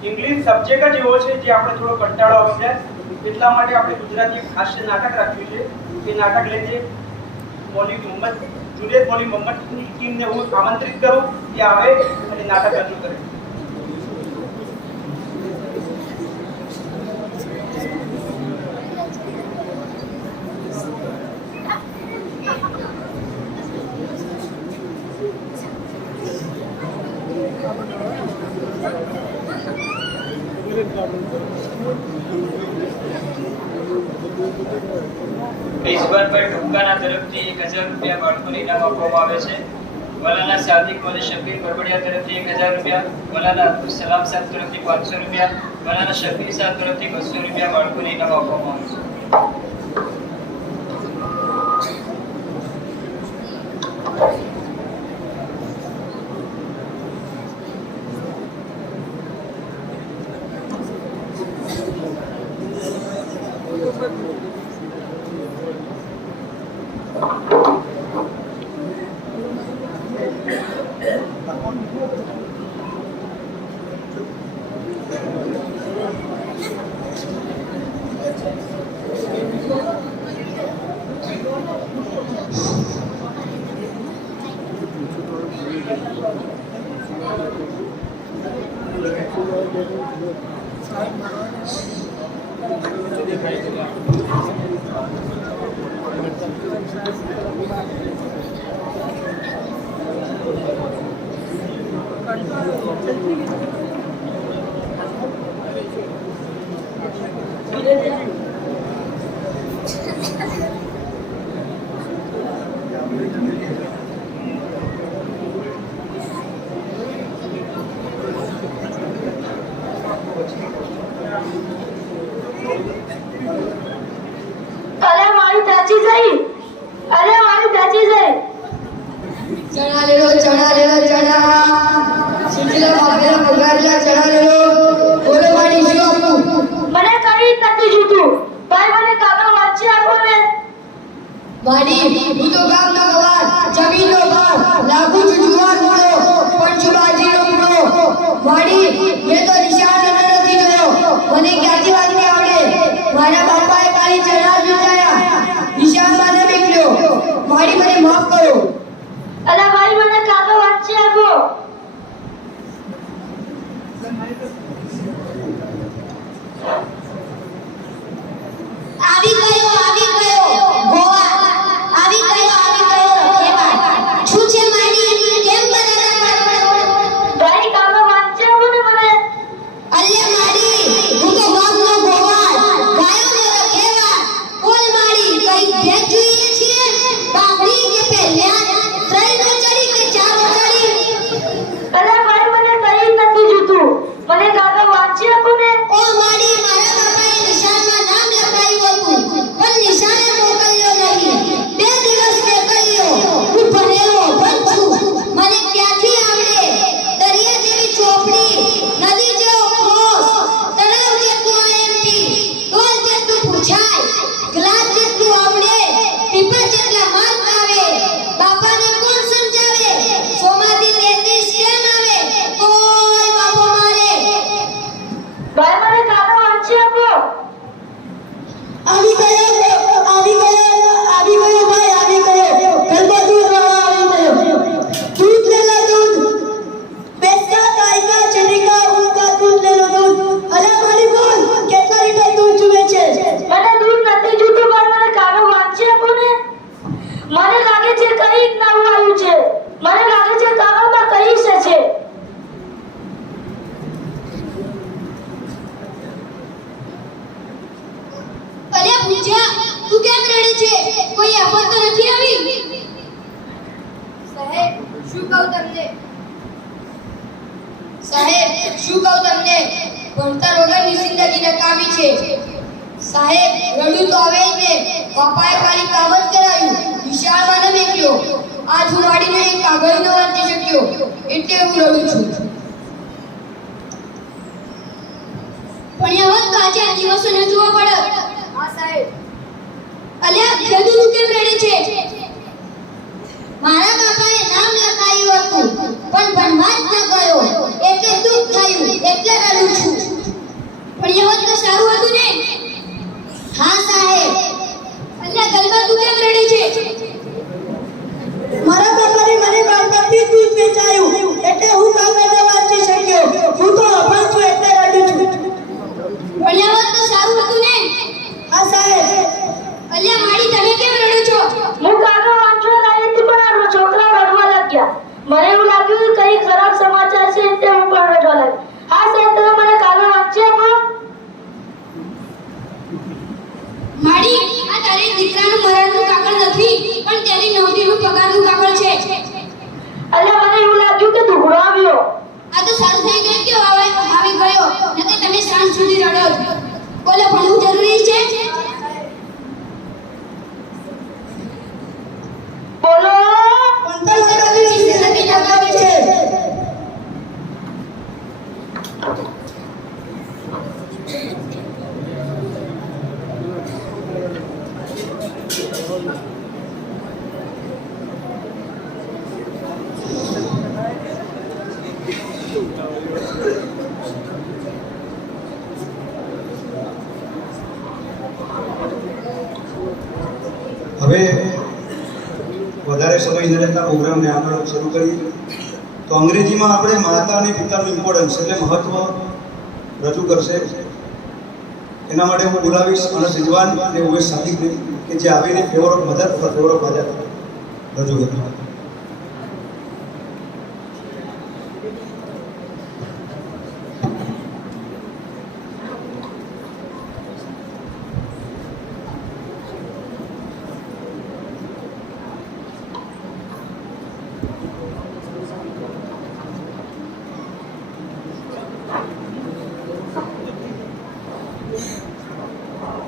ઇંગ્લિશ સબ્જેક્ટ જ એવો છે જે આપણે થોડો કંટાળો આવી જાય, એટલા માટે આપણે ગુજરાતી હાસ્ય નાટક રાખ્યું છે. એ નાટક લેજે જુનેદ મૌલવી મોહમ્મદની ટીમને હું આમંત્રિત કરું કે આવે અને નાટક રજૂ કરે. ઈશ્વરભાઈ ટૂંકાના તરફથી 1000 રૂપિયા બાળકોને ઇનામ આપવામાં આવે છે. મૌલાના સાદિક મોલી શબીર બરબડિયા તરફથી 1000 રૂપિયા, મૌલાના અબ્દુલ સલામ સાહેબ તરફથી 500 રૂપિયા, મૌલાના શબીર સાહેબ તરફથી 200 રૂપિયા બાળકોને ઇનામ આપવામાં આવે છે. અરે મારી ચાચી જઈ, અરે મારી ચાચી જઈ. ચણા લેલો ચણા સિંચલા બાપેલા પગારેલા ચણા લેલો. બોલો મારી શું આપું? મને કઈ નથી જોતું. ભાઈ મને કાગળ વાંચી આપો ને. મારી હું તો ગામનો ગવાર, જમીનનો ભાર, લાગુ છું જુવાર મોડો, પણ છું બાજીનો મૂળો. મારી મેં તો નિશાન નથી જોયો, મને ક્યાંથી વાંચી આવડે? મારા બાપાએ ખાલી ચણા જ જોયા, નિશાન મને નીકળ્યો. મારી મને માફ કરો. અરે ભાઈ મને કાગળ વાંચી આપો. આવી ગયો ગોવા, આવી ગયો રખેવા. શું છે મારી કેમ બનાના? ભાઈ કાગળ વાંચી આપો ને મને. અલ્યા મારી હું તો ગામનો ગોવા, ગાયો ને રખેવા. બોલ મારી કઈ ભેજ જોઈએ છીએ? બાંગડી કે પહેલ્યા, ત્રણ ચડી કે ચાર ચડી? અરે ભાઈ મને કઈ નથી જોતું. મને કાગળ વાંચી આપો ને. ઓ મારી મારા બાપાએ નિશાનમાં નામ લખાયું હતું, પણ નિશાને મોકલ્યો નહીં. 2 દિવસ કે કર્યો. હું ભણેલો પણ છું, મને ક્યાંથી આવડે? દરિયા જેવી ચોપડી, નદી જેવો ક્રોસ, તળાવ જેટલું એમટી, ડોલ જેટલું પૂછાય, ગ્લાસ જેટલું આવડે, ટીપા જેટલા માર્ક આવે. બાપાને કોણ સમજાવે? સોમાથી 33 કેમ આવે? તોય બાપો મારે. ભાઈ મને કાગળ વાંચી આપો. આવી ગયો ભાઈ, આવી ગયો. ઘરમાં દૂધ વાળા આવી ગયો. दूध ले लो दूध, पैसा गाय का चने का उनका दूध ले लो दूध. अरे हमारी बोल કેટલા લીટર દૂધ જુએ છે? મને દૂધ નથી જોતું, પણ મને કાગળ વાંચી આપો ને. મને લાગે છે કંઈક નવું આવ્યું છે. મને લાગે છે કાગળમાં કંઈક છે. અલ્યા પૂછ્યા, તું કેમ રડે છે? કોઈ આફત તો નથી આવી? સાહેબ શું કહું તમને? ભણતર વગરની જિંદગી નકામી છે. સાહેબ રડું તો આવે જ ને. પપ્પાએ ખાલી કામ જ કરાયું, નિશાળમાં ન મેક્યો. આજ હું વાડીને એક કાગળ ન વાંચી શક્યો, એટલે હું રડું છું. ભણ્યા હોત તો આજે આ દિવસો ન જોવા પડત. હા સાહેબ. અલ્યા જદુ કેમ રડે છે? મારા બાપાએ નામ લખાયું હતું પણ ભણવા જ ન ગયો એટલે દુઃખ થયું એટલે રડું છું. પણ એ હોત તો સારું હતું ને. હા સાહેબ. અલ્યા ગલબા તું કેમ રડે છે? મારા બાપાને મને બાળપણથી જ દૂધ વેચાયું એટલે હું કાગળ ન વાંચી શક્યો. હું તો અભણ છું એટલે રડું છું. પણ એ હોત તો સારું હતું ને. હા સાહેબ. અલ્યા માડી તમે કેમ રડો છો? હું કાગળ વાંચવા લાગી હતી પણ આ છોકરા રડવા લાગ્યા. મને એવું લાગ્યું કે કઈ ખરાબ સમાચાર છે એટલે હું પણ રડવા લાગી. હા સાહેબ તમે મને કાગળ વાંચી આપો. માડી આ તારી દીકરાનું મરણનું કાગળ નથી પણ તેની નોકરીનું પગારનું કાગળ છે. અલ્યા મને એવું લાગ્યું કે દુગડો આવ્યો. આ તો સારું થઈ ગયું કે આવી ગયો નકર તમે સાંજ સુધી રડો. બોલો ભણવું જરૂરી છે? બોલો પણ લગાવી વિશે નથી લગાવી છે. હવે વધારે સમય ન લેતા પ્રોગ્રામને આગળ શરૂ કરીએ તો અંગ્રેજીમાં આપણે માતા અને પિતાનું ઇમ્પોર્ટન્સ એટલે મહત્વ રજૂ કરશે. એના માટે હું બોલાવીશ અનસ રિઝવાન અને ઉવેશ સાદિકને કે જે આવીને ફેવર ઓફ મધર અથવા ફેવર ઓફ ફાધર રજૂ કરશે.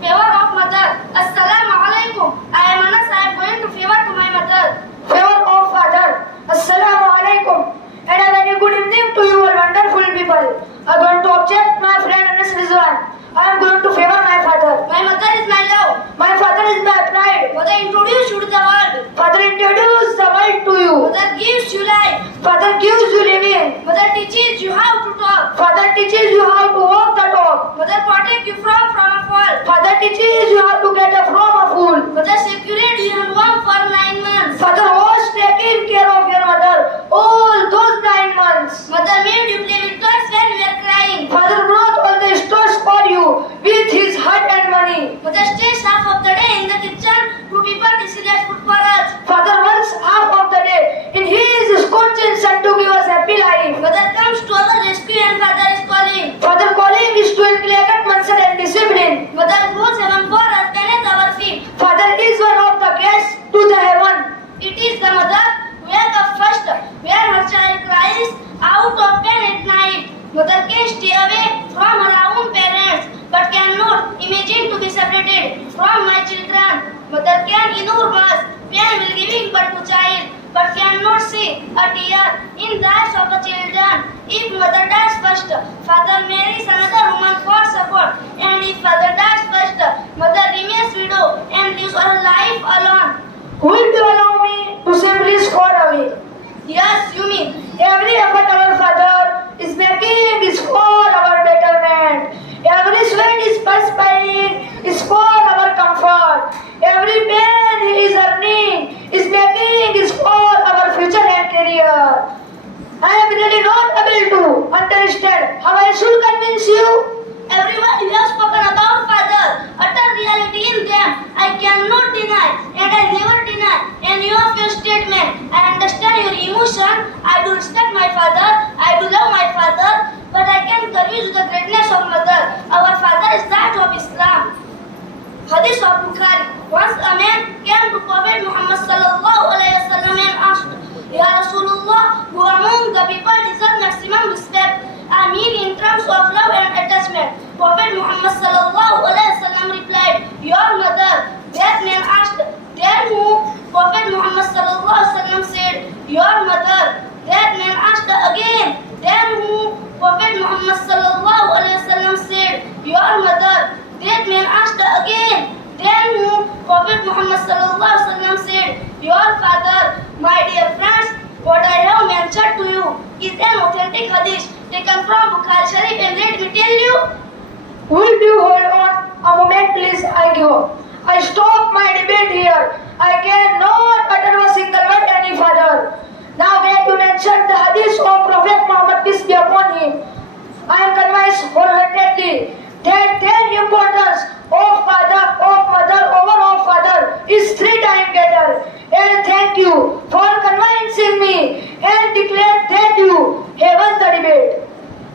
Favor of mother. Assalamu alaikum. I am Anas. I am going to favor to my mother. Favor of father. Assalamu alaikum. And a very good evening to you all wonderful people. I am going to object my friend Anas Rizwan. I am going to favor my father. My mother is my love. My father is my pride. Mother introduced you to the world. Father introduced the world to you. Mother gives you life. Father gives you living. Mother teaches you how to talk. Father teaches you how to walk the talk. Mother protect you from a fall. Father teaches you how to get a from a fool. Mother secured you in womb for 9 months. Father was taking care of your mother all those 9 months. Mother made you play with toys when you were crying. Father brought all the stores for you with his heart and money. Mother stays half of the day in the kitchen to prepare delicious food for us. Father works half of the day in his scorching sun to give us happy life. Mother comes to our rescue and father is calling. Father calling is to inculcate mercy and discipline. Mother goes heaven for us beneath our feet. Father is one of the guests to the heaven. It is the mother where the first where her child cries out of pain at night. Mother can stay away from her own parents but cannot imagine to be separated from my children. Mother can endure much pain while giving birth to child but cannot see a tear in the eyes of the children. If mother dies first, father marries another woman for support. And if father dies first, mother remains widow and lives her life alone. Will you allow me to simply score away? Yes, you mean every effort our father is making is for our betterment. Every sweat is perspiring is for our comfort. Every pain he is earning is making is for our future and career. I am really not able to understand how I should convince you. Everyone you have spoken about father, utter reality in them. I cannot deny and I never deny any of your statement. I understand your emotion. I do respect my father. I do love my father. But I can confuse the greatness of mother. Our father is that of Islam. Hadith of Bukhari. Once a man came to Prophet Muhammad sallallahu alaihi wasallam and asked, Ya Rasulullah, who among the people deserve maximum respect? I mean in terms of love and attachment. Prophet Muhammad sallallahu alaihi wasallam replied, Your mother. That man asked, Then who? Prophet Muhammad sallallahu alaihi wasallam said, Your mother. That man asked again, Then who? Prophet Muhammad sallallahu alaihi wasallam said, Your mother. That man asked again, Then who? Prophet Muhammad sallallahu alaihi wasallam said, Your father. My dear friends, what I have mentioned to you is an authentic hadith taken from Bukhari Sharif, and let me tell you. Will you hold on a moment, please? I stop my debate here. I cannot utter a single word any further. Now that you mentioned the hadith of Prophet Muhammad, peace be upon him, I am convinced wholeheartedly that the importance of father, of mother over of father is 3 times better. And thank you for convincing me and declare that you have won the debate.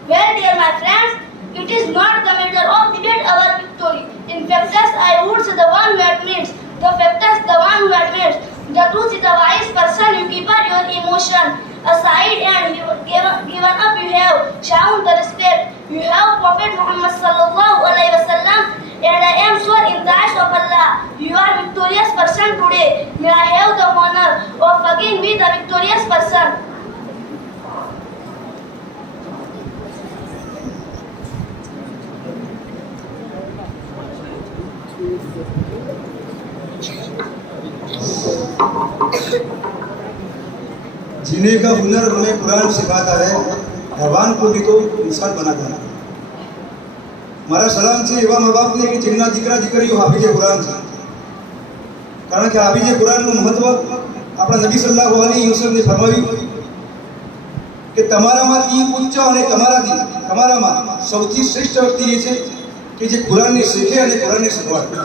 Well, dear my friends, it is not the matter of debate our victory. In fact, I would say the one who admits, the factors, the one who admits. The truth is the wise person. You keep your emotion aside and given up. You have shown the respect. You have Prophet Muhammad sallallahu alaihi wasallam, and I am sure in the eyes of Allah, you are victorious person today. May I have the honor of again be the victorious person. जीने का हुनर हमें कुरान सिखाता है, हैवान को भी तो इंसान बनाता है. મારા સલામ છે એવા મા બાપને કે જેમના દીકરા દીકરીઓ હાફિઝે કુરાન છે, કારણ કે હાફિઝે કુરાનનું મહત્વ આપણા નબી સલ્લલ્લાહુ અલૈહિ વસલ્લમે ફરમાવ્યું કે તમારામાંથી ઉચ્ચ અને તમારામાં સૌથી શ્રેષ્ઠ વ્યક્તિ એ છે કે જે કુરાનને શીખે અને કુરાનને શીખવાડે.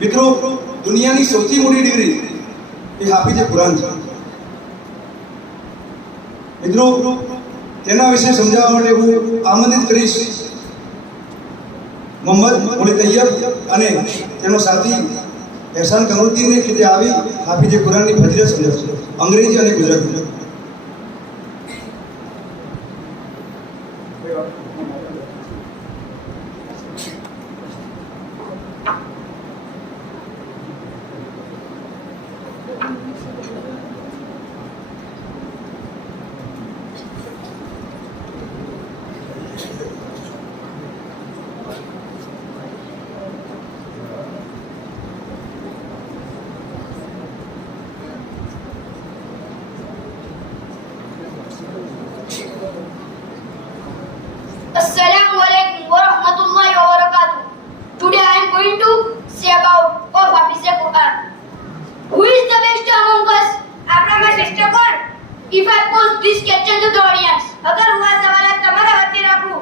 મિત્રો, દુનિયાની સૌથી મોટી ડિગ્રી એ હાફિઝે કુરાન છે. મિત્રો, તેના વિશે સમજાવવા માટે હું આમંત્રિત કરીશ મોહમ્મદ મોલી તૈયબ અને તેનો સાથી એહસાન કમરુદ્દીનને કે તે આવી હાફિઝે કુરાનની ફજીલત સમજાવશે અંગ્રેજી અને Gujarati. Assalamu alaikum wa rahmatullahi wa barakatuh. Today I am going to say about of Hafiz Quran. Who is the best among us? આપણામાં શ્રેષ્ઠ કોણ? If I pose this question to the audience, અગર હું આ સવાલ તમારા વચ્ચે રાખું,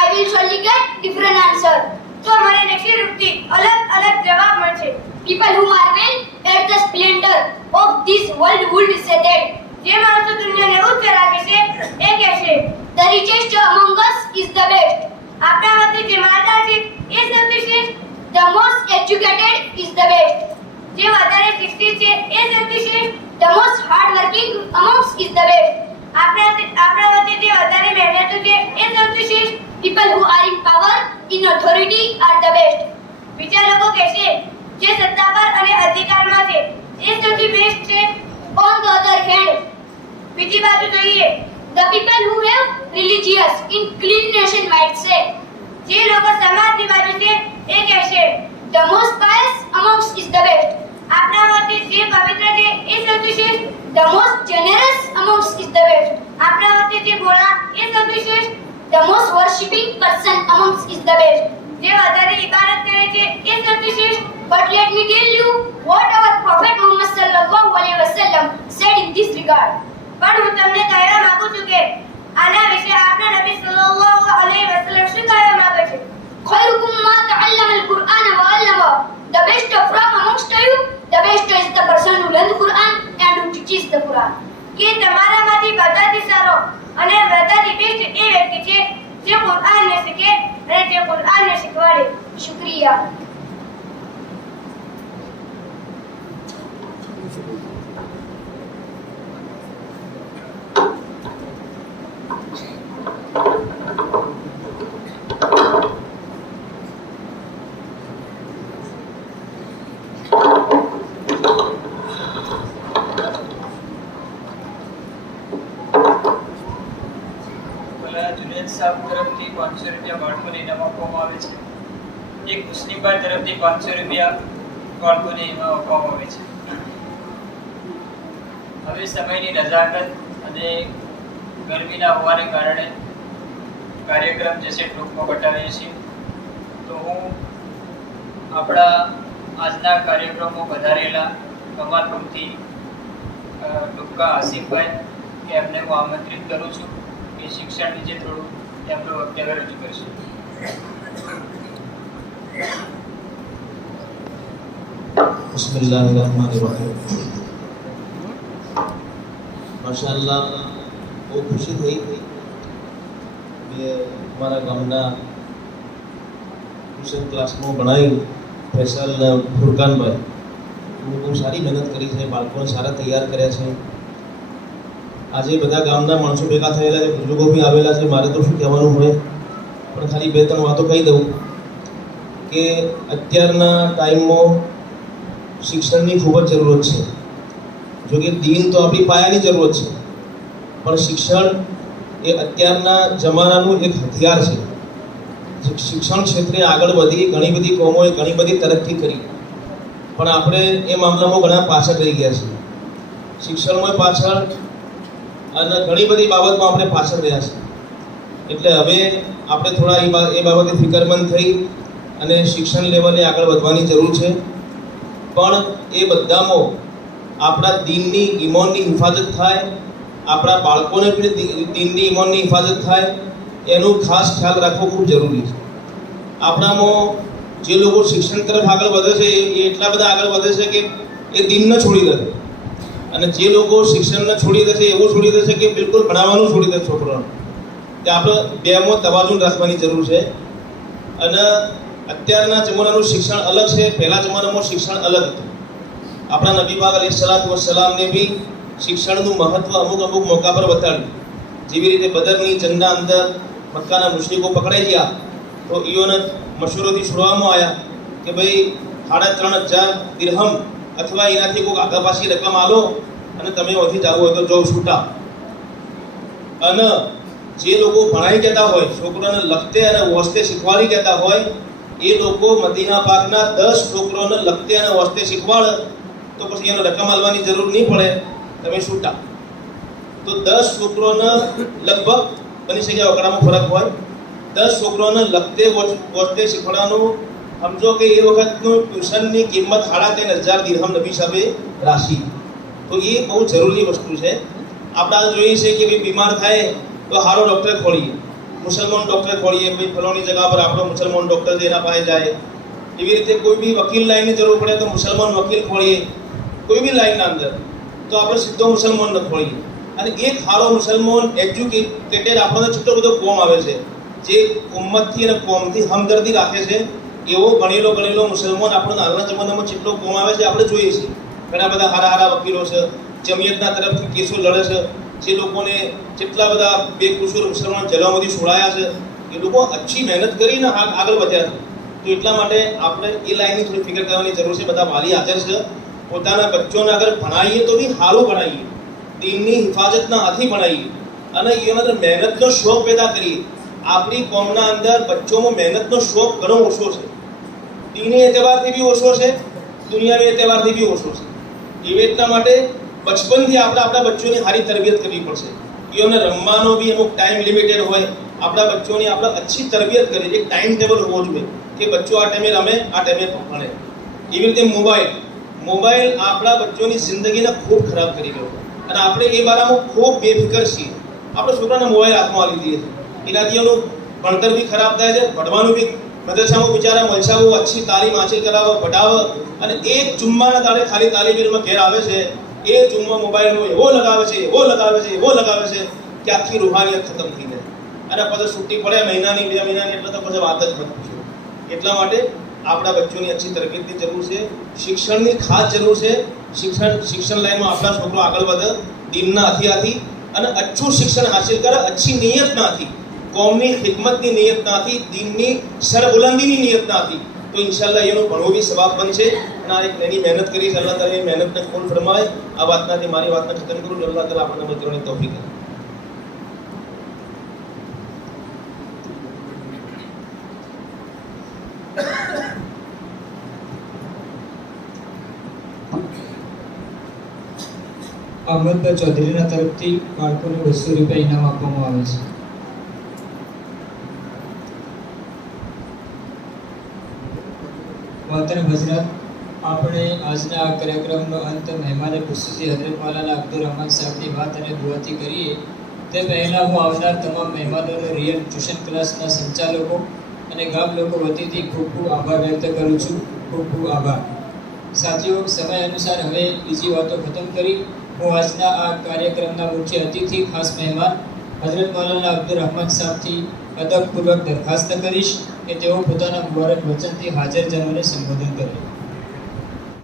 I will surely get different answer. તો મને નિશ્ચિતરૂપથી અલગ જવાબ મળશે. People who marvel at the splendor of this world would say that જે માણસો દુનિયાને ઉચ્ચ રાખે છે એ કહેશે the richest among us is the best. આપણામાંથી જે માલદાર છે એ સૌથી શ્રેષ્ઠ. The most educated is the best. જે વધારે શિક્ષિત છે એ સૌથી શ્રેષ્ઠ. The most hard working amongst is the best. આપણામાંથી જે વધારે મહેનતુ છે એ સૌથી શ્રેષ્ઠ. People who are in power, in authority are the best. બીજા લોકો કહેશે જે સત્તા પર અને અધિકારમાં છે એ સૌથી બેસ્ટ છે. On the other hand, બીજી બાજુ જોઈએ, the people who have religious inclination might say, જે લોકો સમાજની બાજુ છે એ કહેશે the most pious amongst is the best. આપણામાંથી જે પવિત્ર છે એ સૌથી શ્રેષ્ઠ. The most generous amongst is the best. આપણામાંથી જે ભોળા એ સૌથી શ્રેષ્ઠ. The most worshipping person amongst is the best. જે વધારે ઇબાદત કરે છે એ સૌથી શ્રેષ્ઠ. But let me tell you what our Prophet Muhammad sallallahu alaihi wasallam said in this regard. પણ હું તમને કહેવા માંગુ છું કે આના વિશે આપણા નબી સલ્લલ્લાહુ અલૈહિ વસલ્લમ શું કહેવા માંગે છે? ખૈરુકુમ મા તઅલ્લમ અલ-કુરઆન વ અલ્લમહ. The best from amongst you, the best is the person who learns Quran and who teaches the Quran. કે તમારામાંથી બધાથી સારો અને બધાથી બેસ્ટ એ વ્યક્તિ છે જે કુરઆનને શીખે અને જે કુરઆનને શીખવાડે. શુક્રિયા. સાહેબ તરફથી 500 રૂપિયા બાળકોને ઇનામ આપવામાં આવે છે. એક મુસ્લિમ ભાઈ તરફથી 500 રૂપિયા બાળકોને ઇનામ આપવામાં આવે છે. હવે સમયની નજાકત અને ગરમીના હોવાને કારણે કાર્યક્રમ જે છે ટૂંકમાં બતાવીએ છીએ. તો હું આપણા આજના કાર્યક્રમમાં વધારેલા કમાલપંથી ડુક્કા આસિફભાઈ કે એમને હું આમંત્રિત કરું છું કે શિક્ષણ વિશે થોડું એમનું વક્તવ્ય રજૂ કરશે. બિસ્મિલ્લાહિર્રહમાનિર્રહીમ. માશાઅલ્લાહ, બહુ ખુશી થઈ કે અમારા ગામના ટ્યુશન ક્લાસમાં ભણાવી ફેસલ ફુરકાનભાઈ બહુ સારી મહેનત કરી છે, બાળકોને સારા તૈયાર કર્યા છે. આજે બધા ગામના માણસો ભેગા થયેલા છે, બુઝુર્ગો બી આવેલા છે. મારે તો શું કહેવાનું હોય, પણ ખાલી બે ત્રણ વાતો કહી દઉં કે અત્યારના ટાઈમમાં શિક્ષણની ખૂબ જ જરૂરત છે. જો કે દીન તો આપણી પાયાની જરૂરત છે, પણ શિક્ષણ એ અત્યારના જમાનાનું એક હથિયાર છે. શિક્ષણ ક્ષેત્રે આગળ વધી ઘણી બધી કોમોએ ઘણી બધી તરક્કી કરી, પણ આપણે એ મામલામાં ઘણા પાછળ રહી ગયા છીએ. શિક્ષણમાં પાછળ અને ઘણી બધી બાબતમાં આપણે પાછળ રહ્યા છીએ. એટલે હવે આપણે થોડા એ બાબતે ફિકરમંદ થઈ અને શિક્ષણ લેવલે આગળ વધવાની જરૂર છે. પણ એ બધામાં આપણા દીનની ઈમાનની હિફાજત થાય, આપણા બાળકોને પણ દીનની ઈમાનની હિફાજત થાય, એનું ખાસ ખ્યાલ રાખવો ખૂબ જરૂરી છે. આપણામાં જે લોકો શિક્ષણ તરફ આગળ વધે છે એ એટલા બધા આગળ વધે છે કે એ દીનને છોડી દે, અને જે લોકો શિક્ષણને છોડી દે છે એવું છોડી દે છે કે બિલકુલ ભણાવવાનું છોડી દે છોકરાઓને. કે આપણે બેમાં તવાઝુન રાખવાની જરૂર છે. અને અત્યારના જમાનાનું શિક્ષણ અલગ છે, પહેલા જમાનામાં શિક્ષણ અલગ હતું. આપણા નબી પાક અલૈહિસ્સલાતુ વસ્સલામને બી શિક્ષણનું મહત્વ અમુક મોકા પર બતાડ્યું. જેવી રીતે બદરની જંગના અંદર મક્કાના મુશ્રિકો પકડાઈ ગયા તો ઈઓને મશૂરોથી છોડવામાં આવ્યા કે ભાઈ 3,500 દિરહમ અથવા એનાથી કોઈ આગળ પાછી રકમ આલો અને તમે અહીંથી જવું હોય તો જાઓ છૂટા. અને જે લોકો ભણાઈ કહેતા હોય, છોકરાને લખતે અને વસ્તે શીખવાડી કહેતા હોય, એ લોકો મદીના પાકના 10 છોકરાઓને લખતે અને વસ્તે શીખવાડે તો પછી એને રકમ આલવાની જરૂર નહીં પડે, તમે છૂટા. તો 10 છોકરાઓને લગભગ બની શકે આંકડામાં ફરક હોય, 10 છોકરાઓને લખતે વસ્તે શીખવાડવાનું સમજો કે એ વખતનું ટ્યુશનની કિંમત 3,500 દિરહમ નબી સાહેબે રાશિ. તો એ બહુ જરૂરી વસ્તુ છે. આપણે જોઈએ છે કે ભાઈ બીમાર થાય તો સારો ડૉક્ટર ખોલીએ, મુસલમાન ડૉક્ટર ખોલીએ, ભાઈ ફલોની જગ્યા પર આપણો મુસલમાન ડૉક્ટર છે એના પાસે જાય. એવી રીતે કોઈ બી વકીલ લાઈનની જરૂર પડે તો મુસલમાન વકીલ ખોલીએ, કોઈ બી લાઈનના અંદર તો આપણે સીધો મુસલમાનને ખોલીએ. અને એક સારો મુસલમાન એજ્યુકેટેડ આપણને કેટલો બધો કોમ આવે છે, જે ઉમ્મતથી અને કોમથી હમદર્દી રાખે છે. એવો ગણેલો મુસલમાન આપણને હાલના જમાનામાં જેટલો કોમ આવે છે આપણે જોઈએ છીએ. ઘણા બધા સારા વકીલો છે, જમિયતના તરફથી કેસો લડે છે, જે લોકોને જેટલા બધા બેકસૂર મુસલમાન જેલમાંથી છોડાયા છે, એ લોકો અચ્છી મહેનત કરીને આગળ વધ્યા છે. તો એટલા માટે આપણે એ લાઈનની થોડી ફિકર કરવાની જરૂર છે. બધા વાલી હાજર છે, પોતાના બચ્ચોને અગર ભણાવીએ તો બી સારું ભણાવીએ, દીનની હિફાજતના હાથી ભણાવીએ અને એના અંદર મહેનતનો શોખ પેદા કરીએ. આપણી કોમના અંદર બચ્ચોમાં મહેનતનો શોખ ઘણો ઓછો છે, દીની એતબારથી બી ઓછો છે, દુનિયાવી એતબારથી બી ઓછો છે. એટલા માટે બચપનથી આપણે આપણા બચ્ચોની સારી તરબિયત કરવી પડશે. એઓને રમવાનો બી અમુક ટાઈમ લિમિટેડ હોય. આપણા બચ્ચોની આપણે અચ્છી તરબિયત કરીએ, એક ટાઈમ ટેબલ હોવો જોઈએ કે બચ્ચો આ ટાઈમે રમે, આ ટાઈમે ભણે. એવી રીતે મોબાઈલ આપણા બચ્ચોની જિંદગીને ખૂબ ખરાબ કરી ગયો અને આપણે એ બારામાં ખૂબ બેફિકર છીએ. આપણે છોકરાને મોબાઈલ હાથમાં આપી દઈએ છીએ, એનાથી એનું ભણતર બી ખરાબ થાય છે, ભણવાનું બી મદરસામાં બિચારા મલસાઓ અચ્છી તાલીમ હાસિલ કરાવે, ભણાવે અને એક જુમ્માના દાડે ખાલી તાલીમ ઇલ્મમાં ઘેર આવે છે, એ જુમ્મા મોબાઈલનો એવો લગાવે છે કે આખી રૂહાનિયત ખતમ થઈ જાય. અને પછી છૂટી પડે મહિનાની 2 મહિનાની એટલે તો પછી વાત જ નથી. એટલા માટે આપણા બચ્ચોની અચ્છી તરબિયતની જરૂર છે, શિક્ષણની ખાસ જરૂર છે. શિક્ષણ લાઈનમાં આપણા છોકરો આગળ વધે દીનના હથિયારથી અને અચ્છું શિક્ષણ હાસિલ કરે, અચ્છી નિયતનાથી, કોમની ખિદમતની નિયતનાથી, દીનની સરબુલંદીની નિયતનાથી. તો ઇન્શાલ્લાહ એનું ઘણું બી સવાબ બનશે. અને આ એક એની મહેનત કરી છે. અલ્લાહ તાલા એ મહેનતને ફૂલ ફરમાય. આ વાતનાથી મારી વાતને ખતમ કરું. અલ્લાહ તાલા આપણને બધાને તૌફીક આપે. અહમદભાઈ ચૌધરીના તરફથી બાળકોને 200 રૂપિયા ઇનામ આપવામાં આવે છે. મોહતરમ હઝરત, આપણે આજના આ કાર્યક્રમનો અંત મહેમાને ખુશી હઝરત મૌલાના અબ્દુર રહમાન સાહેબની વાત અને દુઆથી કરીએ તે પહેલાં હું આવનાર તમામ મહેમાનોનો રિયલ ટ્યુશન ક્લાસના સંચાલકો અને ગામ લોકો વતીથી ખૂબ ખૂબ આભાર વ્યક્ત કરું છું. ખૂબ ખૂબ આભાર. સાથીઓ, સમય અનુસાર હવે બીજી વાતો ખતમ કરી હું આજના આ કાર્યક્રમના મુખ્ય અતિથિ ખાસ મહેમાન હઝરત મૌલાના અબ્દુર રહમાન સાહેબથી અદબપૂર્વક દરખાસ્ત કરીશ કે તેઓ પોતાના મુબારક વચનથી હાજર જનોને સંબોધન કરે.